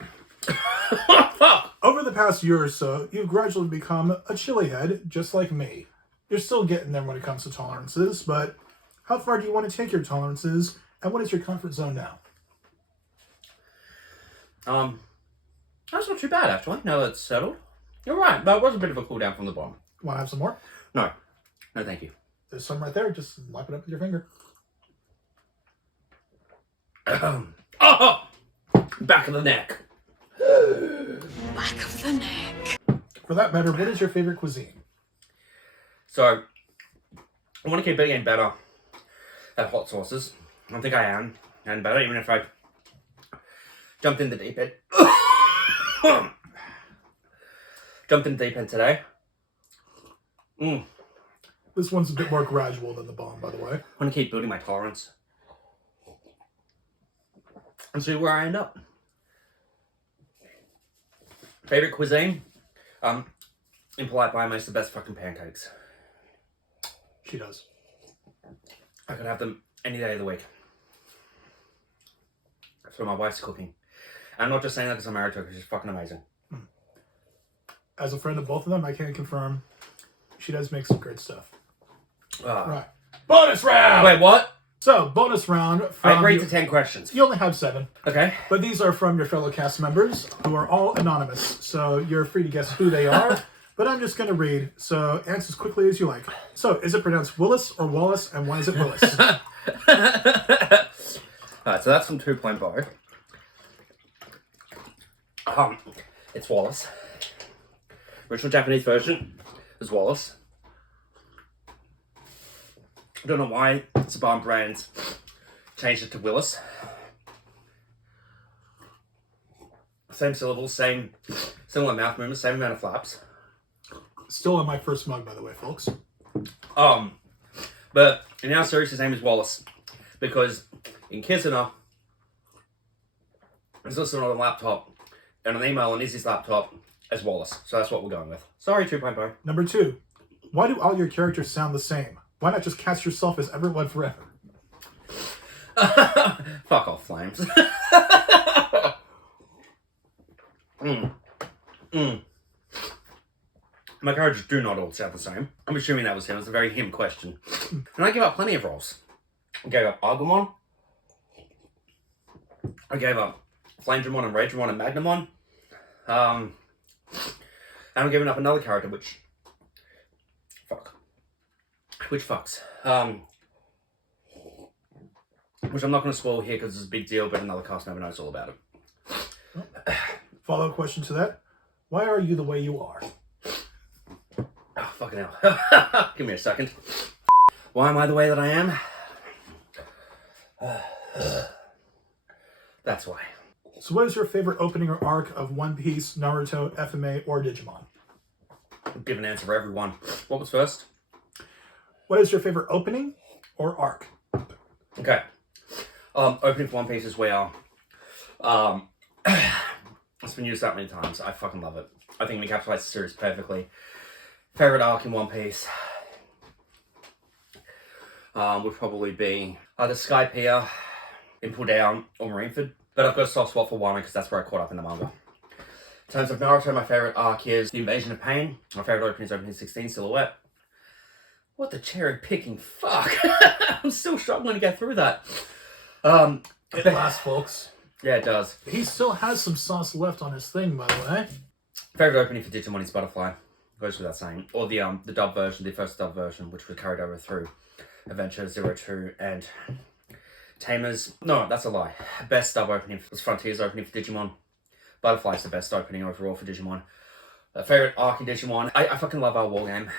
over the past year or so, you've gradually become a chili head, just like me. You're still getting there when it comes to tolerances, but how far do you want to take your tolerances, and what is your comfort zone now? That's not too bad, actually, now that it's settled. You're right, but it was a bit of a cool down from the bomb. Want to have some more? No. No, thank you. There's some right there. Just lap it up with your finger. Oh! Back of the neck. Back of the neck. For that matter, what is your favorite cuisine? So, I want to keep getting better at hot sauces. I don't think I am. And better, even if I jumped in the deep end. Jumped in the deep end today. This one's a bit more gradual than the bomb, by the way. I want to keep building my tolerance. And see where I end up. Favorite cuisine? Impolite Pie makes the best fucking pancakes. She does. I could have them any day of the week. That's what my wife's cooking. I'm not just saying that because I'm married to her, because she's fucking amazing. As a friend of both of them, I can confirm she does make some great stuff. Right. Bonus round! Wait, what? So, bonus round. I From agreed to 10 questions. You only have 7. Okay. But these are from your fellow cast members, who are all anonymous. So, you're free to guess who they are. But I'm just going to read. So, answer as quickly as you like. So, is it pronounced Willis or Wallace? And why is it Willis? Alright, so that's from 2.0 Bar. It's Wallace. Original Japanese version is Wallace. I don't know why Saban Brands changed it to Willis. Same syllables, similar mouth movements, same amount of flaps. Still in my first mug, by the way, folks. But in our series, his name is Wallace. Because in Kisner, he's listed on a laptop and an email on Izzy's laptop as Wallace. So that's what we're going with. Sorry, 2.0. Number 2. Why do all your characters sound the same? Why not just cast yourself as everyone forever? Fuck off, Flames. My characters do not all sound the same. I'm assuming that was him. It was a very him question. And I gave up plenty of roles. I gave up Agumon. I gave up Flamedramon and Ragemon and Magnamon. And I'm giving up another character, which fucks. Which I'm not going to spoil here because it's a big deal, but another cast member knows all about it. Follow-up question to that. Why are you the way you are? Oh, fucking hell. Give me a second. Why am I the way that I am? That's why. So what is your favorite opening or arc of One Piece, Naruto, FMA, or Digimon? I'll give an answer for everyone. What was first? What is your favorite opening or arc? Okay. Opening for One Piece is where it's been used that many times. I fucking love it. I think it encapsulates the series perfectly. Favorite arc in One Piece would probably be either Skypiea, Impel Down, or Marineford. But I've got a soft spot for Wano because that's where I caught up in the manga. In terms of Naruto, my favorite arc is The Invasion of Pain. My favorite opening is opening 16, Silhouette. What the cherry picking fuck? I'm still struggling to get through that. It lasts, folks. Yeah, it does. He still has some sauce left on his thing, by the way. Favorite opening for Digimon is Butterfly. Goes without saying. Or the dub version, the first dub version, which was carried over through Adventure 02 and Tamers. No, that's a lie. Best dub opening was Frontier's opening for Digimon. Butterfly's the best opening overall for Digimon. Favorite arc in Digimon. I fucking love our war game.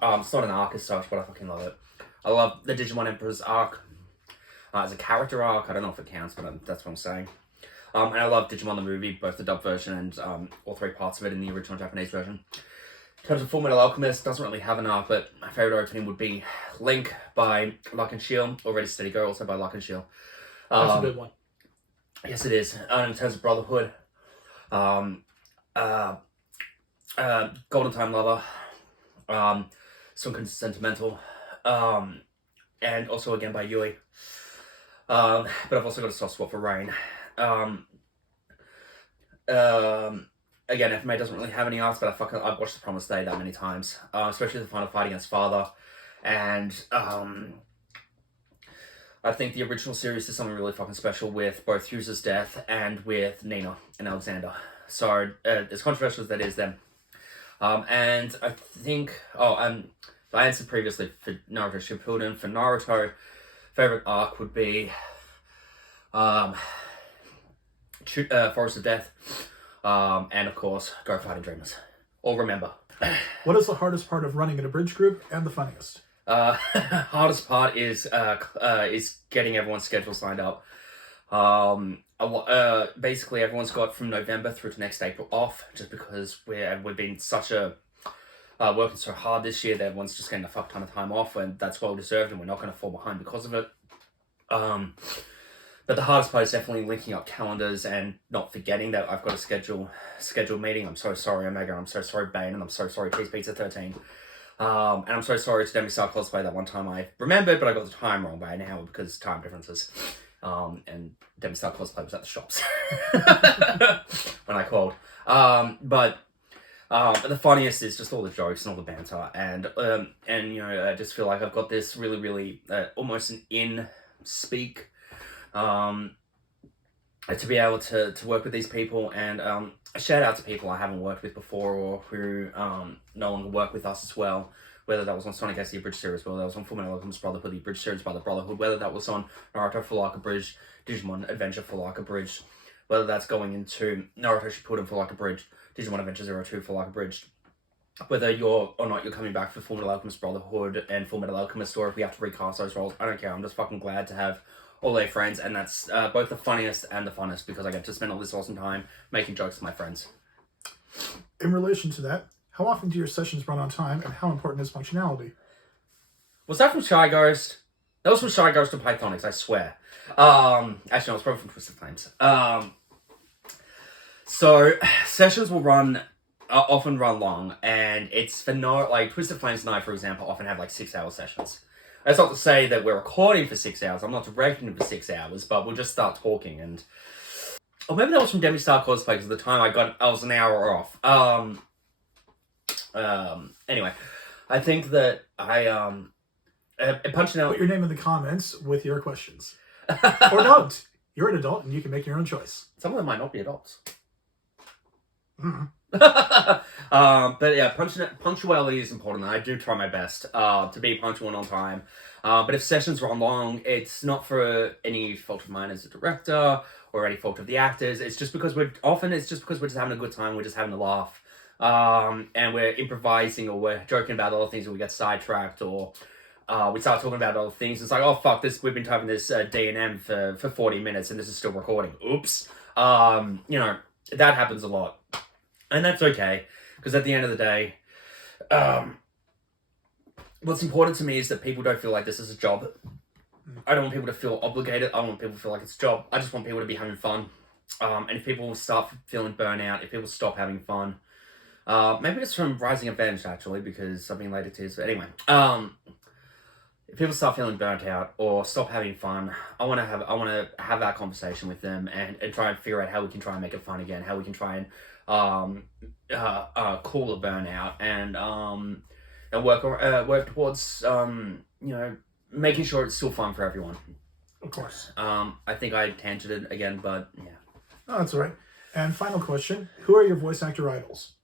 It's not an arc as such, but I fucking love it. I love the Digimon Emperor's arc. As a character arc, I don't know if it counts, but that's what I'm saying. And I love Digimon the movie, both the dub version and all 3 parts of it in the original Japanese version. In terms of Full Metal Alchemist, doesn't really have an arc, but my favourite opening would be Link by Luck and Shield, or Ready Steady Go, also by Luck and Shield. That's a good one. Yes, it is. And in terms of Brotherhood, Golden Time Lover, Sunken Sentimental, and also again by Yui. But I've also got a soft spot for Rain. Again, FMA doesn't really have any arcs, but I've watched The Promised Day that many times, especially the final fight against Father. And I think the original series is something really fucking special with both Hughes's death and with Nina and Alexander. So, as controversial as that is, then. And I think, I answered previously for Naruto Shippuden. For Naruto, favorite arc would be Forest of Death, and of course, Go Fighting Dreamers. Or Remember. What is the hardest part of running an abridged group and the funniest? Hardest part is getting everyone's schedules lined up. Basically, everyone's got from November through to next April off, just because we've been working so hard this year that everyone's just getting a fuck ton of time off, and that's well deserved, and we're not going to fall behind because of it. But the hardest part is definitely linking up calendars and not forgetting that I've got a scheduled meeting. I'm so sorry, Omega. I'm so sorry, Bane, and I'm so sorry, Cheese Pizza 13. And I'm so sorry to Demi-Star Cosplay. That one time I remembered, but I got the time wrong by an hour because time differences. And Demi-Star Cosplay was at the shops when I called. But the funniest is just all the jokes and all the banter, and I just feel like I've got this really, really almost an in-speak to be able to work with these people, and a shout out to people I haven't worked with before or who no longer work with us as well, whether that was on Sonic S the Abridged series, whether that was on Fullmetal Alchemist Brotherhood, the Abridged series by the Brotherhood, whether that was on Naruto Full Arc Abridged, Digimon Adventure Full Arc Abridged, whether that's going into Naruto Shippuden Full Arc Abridged, Digimon Adventure 02 Full Arc Abridged, whether you're or not you're coming back for Full Metal Alchemist Brotherhood and Full Metal Alchemist, or if we have to recast those roles, I don't care. I'm just fucking glad to have all their friends, and that's both the funniest and the funnest, because I get to spend all this awesome time making jokes with my friends. In relation to that, how often do your sessions run on time, and how important is functionality? Was that from Shy Ghost? That was from Shy Ghost to Pythonics, I swear. Actually, no, it was probably from Twisted Flames. So, sessions will often run long, and it's for no, like, Twisted Flames and I, for example, often have, like, 6-hour sessions. That's not to say that we're recording for 6 hours, I'm not directing them for 6 hours, but we'll just start talking, and... Or maybe that was from Demi-Star Cosplay, because at the time I was an hour off. Anyway, I think that punching out... Put your name in the comments with your questions. Or don't. You're an adult, and you can make your own choice. Some of them might not be adults. Mm-hmm. But yeah, punctuality is important, and I do try my best to be punctual and on time. But if sessions run long, it's not for any fault of mine as a director or any fault of the actors. It's just because we're just having a good time. We're just having a laugh, and we're improvising, or we're joking about other things, and we get sidetracked, or we start talking about other things. It's like, oh fuck, we've been having this D&M for 40 minutes, and this is still recording. Oops. You know, that happens a lot. And that's okay, because at the end of the day, what's important to me is that people don't feel like this is a job. I don't want people to feel obligated. I don't want people to feel like it's a job. I just want people to be having fun. And if people start feeling burnout, if people stop having fun, maybe it's from Rising Avenged, actually, because I've been later tears. But anyway, if people start feeling burnt out or stop having fun, I want to have that conversation with them and try and figure out how we can try and make it fun again, how we can try and cool a burnout, and work towards making sure it's still fun for everyone. Of course. I think I tangented again, but yeah. Oh, that's all right. And final question: who are your voice actor idols?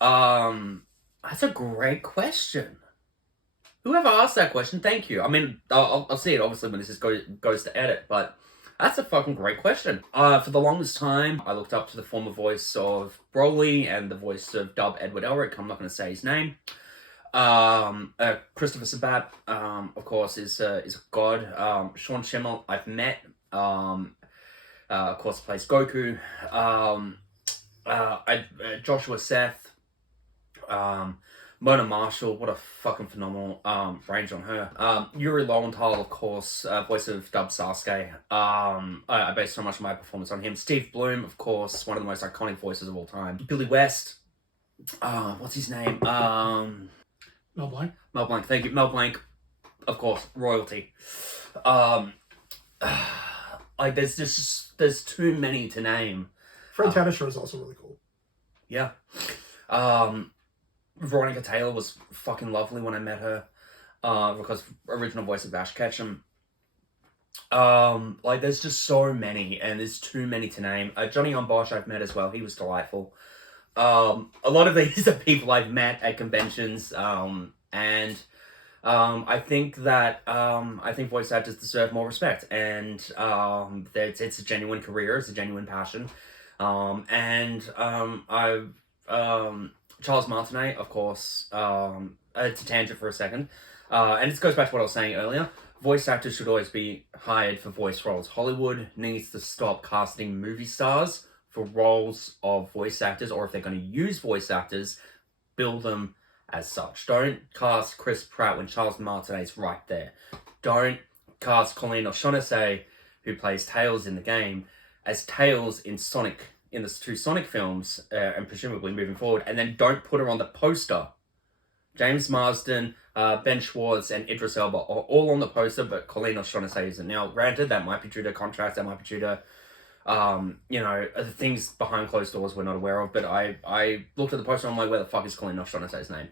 That's a great question. Whoever asked that question, thank you. I mean, I'll see it obviously when this goes to edit, but that's a fucking great question. For the longest time, I looked up to the former voice of Broly and the voice of Dub Edward Elric. I'm not going to say his name. Christopher Sabat, of course, is a god. Sean Schimmel, I've met. Of course, plays Goku. Joshua Seth. Mona Marshall, what a fucking phenomenal range on her. Yuri Lowenthal, of course, voice of Dub Sasuke. I based so much of my performance on him. Steve Bloom, of course, one of the most iconic voices of all time. Billy West. What's his name? Mel Blanc. Mel Blanc, thank you. Mel Blanc, of course, royalty. Like, there's too many to name. Fred Tatasciore is also really cool. Yeah. Veronica Taylor was fucking lovely when I met her, because original voice of Ash Ketchum. Like, there's just so many, and there's too many to name. Johnny on Bosch I've met as well. He was delightful. A lot of these are people I've met at conventions, and I think that I think voice actors deserve more respect, and it's a genuine career, it's a genuine passion, Charles Martinet, of course, it's a tangent for a second, and this goes back to what I was saying earlier. Voice actors should always be hired for voice roles. Hollywood needs to stop casting movie stars for roles of voice actors, or if they're going to use voice actors, build them as such. Don't cast Chris Pratt when Charles Martinet's right there. Don't cast Colleen O'Shaughnessy, who plays Tails in the game, as Tails in the two Sonic films, and presumably moving forward, and then don't put her on the poster. James Marsden, Ben Schwartz, and Idris Elba are all on the poster, but Colleen O'Shaughnessy isn't. Now, granted, that might be due to contracts, that might be due to things behind closed doors we're not aware of, but I looked at the poster and I'm like, where the fuck is Colleen O'Shaughnessy's name?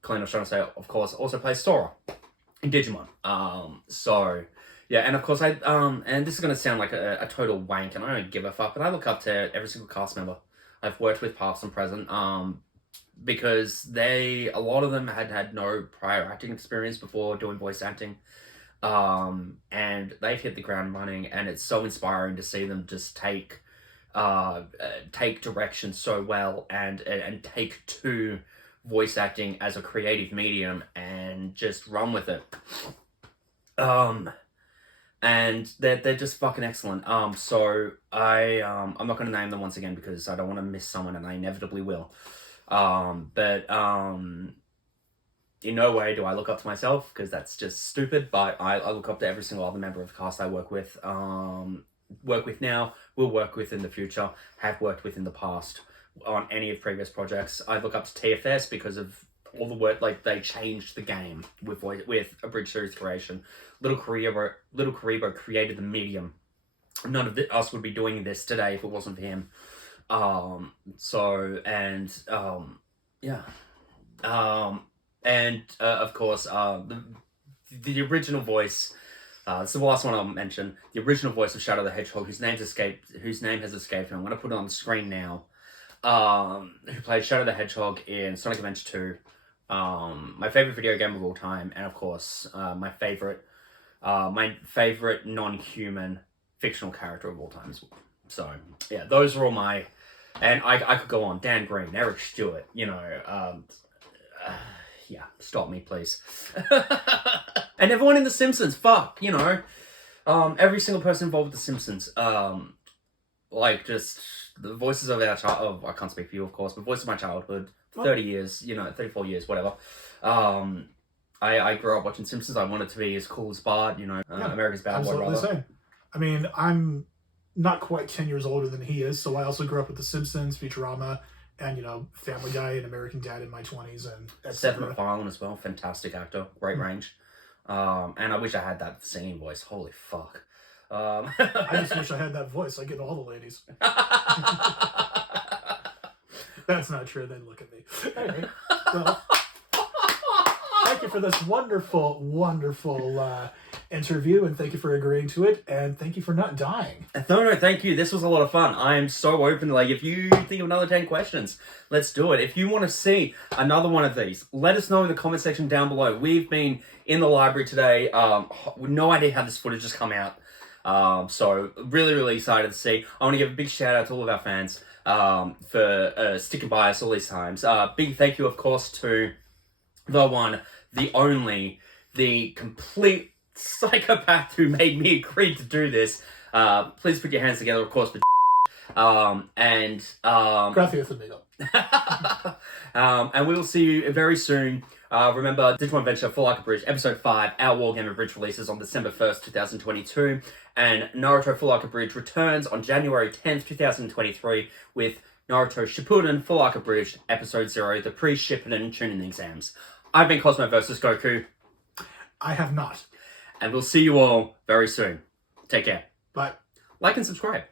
Colleen O'Shaughnessy, of course, also plays Sora in Digimon. So, yeah, and of course, and this is going to sound like a total wank, and I don't give a fuck, but I look up to every single cast member I've worked with, past and present, because a lot of them had no prior acting experience before doing voice acting. And they've hit the ground running, and it's so inspiring to see them just take direction so well and take to voice acting as a creative medium and just run with it. And they're just fucking excellent. So I'm not going to name them once again because I don't want to miss someone, and I inevitably will. But in no way do I look up to myself, because that's just stupid, but I look up to every single other member of the cast I work with now, will work with in the future, have worked with in the past on any of previous projects. I look up to TFS because of all the work, like, they changed the game with Abridged series creation. Little Karibo created the medium. None of us would be doing this today if it wasn't for him. Of course, the original voice, it's the last one I'll mention, the original voice of Shadow the Hedgehog, whose name has escaped me. I'm going to put it on the screen now. Who played Shadow the Hedgehog in Sonic Adventure 2. My favorite video game of all time, and of course, my favorite non-human fictional character of all time as well. So, yeah, those are all my, and I could go on. Dan Green, Eric Stewart, yeah, stop me, please. And everyone in The Simpsons, fuck, every single person involved with The Simpsons, just the voices of our child, I can't speak for you, of course, but voices of my childhood, 30 years, 34 years, whatever. I grew up watching Simpsons. I wanted to be as cool as Bart, America's Bad Boy brother. Same. I mean, I'm not quite 10 years older than he is, so I also grew up with The Simpsons, Futurama, and, Family Guy and American Dad in my 20s, and Seth MacFarlane as well, fantastic actor, great range. And I wish I had that singing voice, holy fuck. I just wish I had that voice. I get all the ladies. That's not true. Then look at me. Anyway, well, thank you for this wonderful, wonderful interview, and thank you for agreeing to it, and thank you for not dying. No, thank you. This was a lot of fun. I am so open. Like, if you think of another 10 questions, let's do it. If you want to see another one of these, let us know in the comment section down below. We've been in the library today. With no idea how this footage has come out. So really, really excited to see. I want to give a big shout out to all of our fans for sticking by us all these times. Big thank you, of course, to the one, the only, the complete psychopath who made me agree to do this. Please put your hands together, of course, for Gracias, amigo. And we will see you very soon. Remember, Digimon Adventure Full Arc Abridged, Episode 5, our Wargame Abridged releases on December 1st, 2022. And Naruto Full Arc Abridged returns on January 10th, 2023 with Naruto Shippuden Full Arc Abridged, Episode 0, the pre-Shippuden Chunin exams. I've been cosmovsgoku. I have not. And we'll see you all very soon. Take care. Bye. Like and subscribe.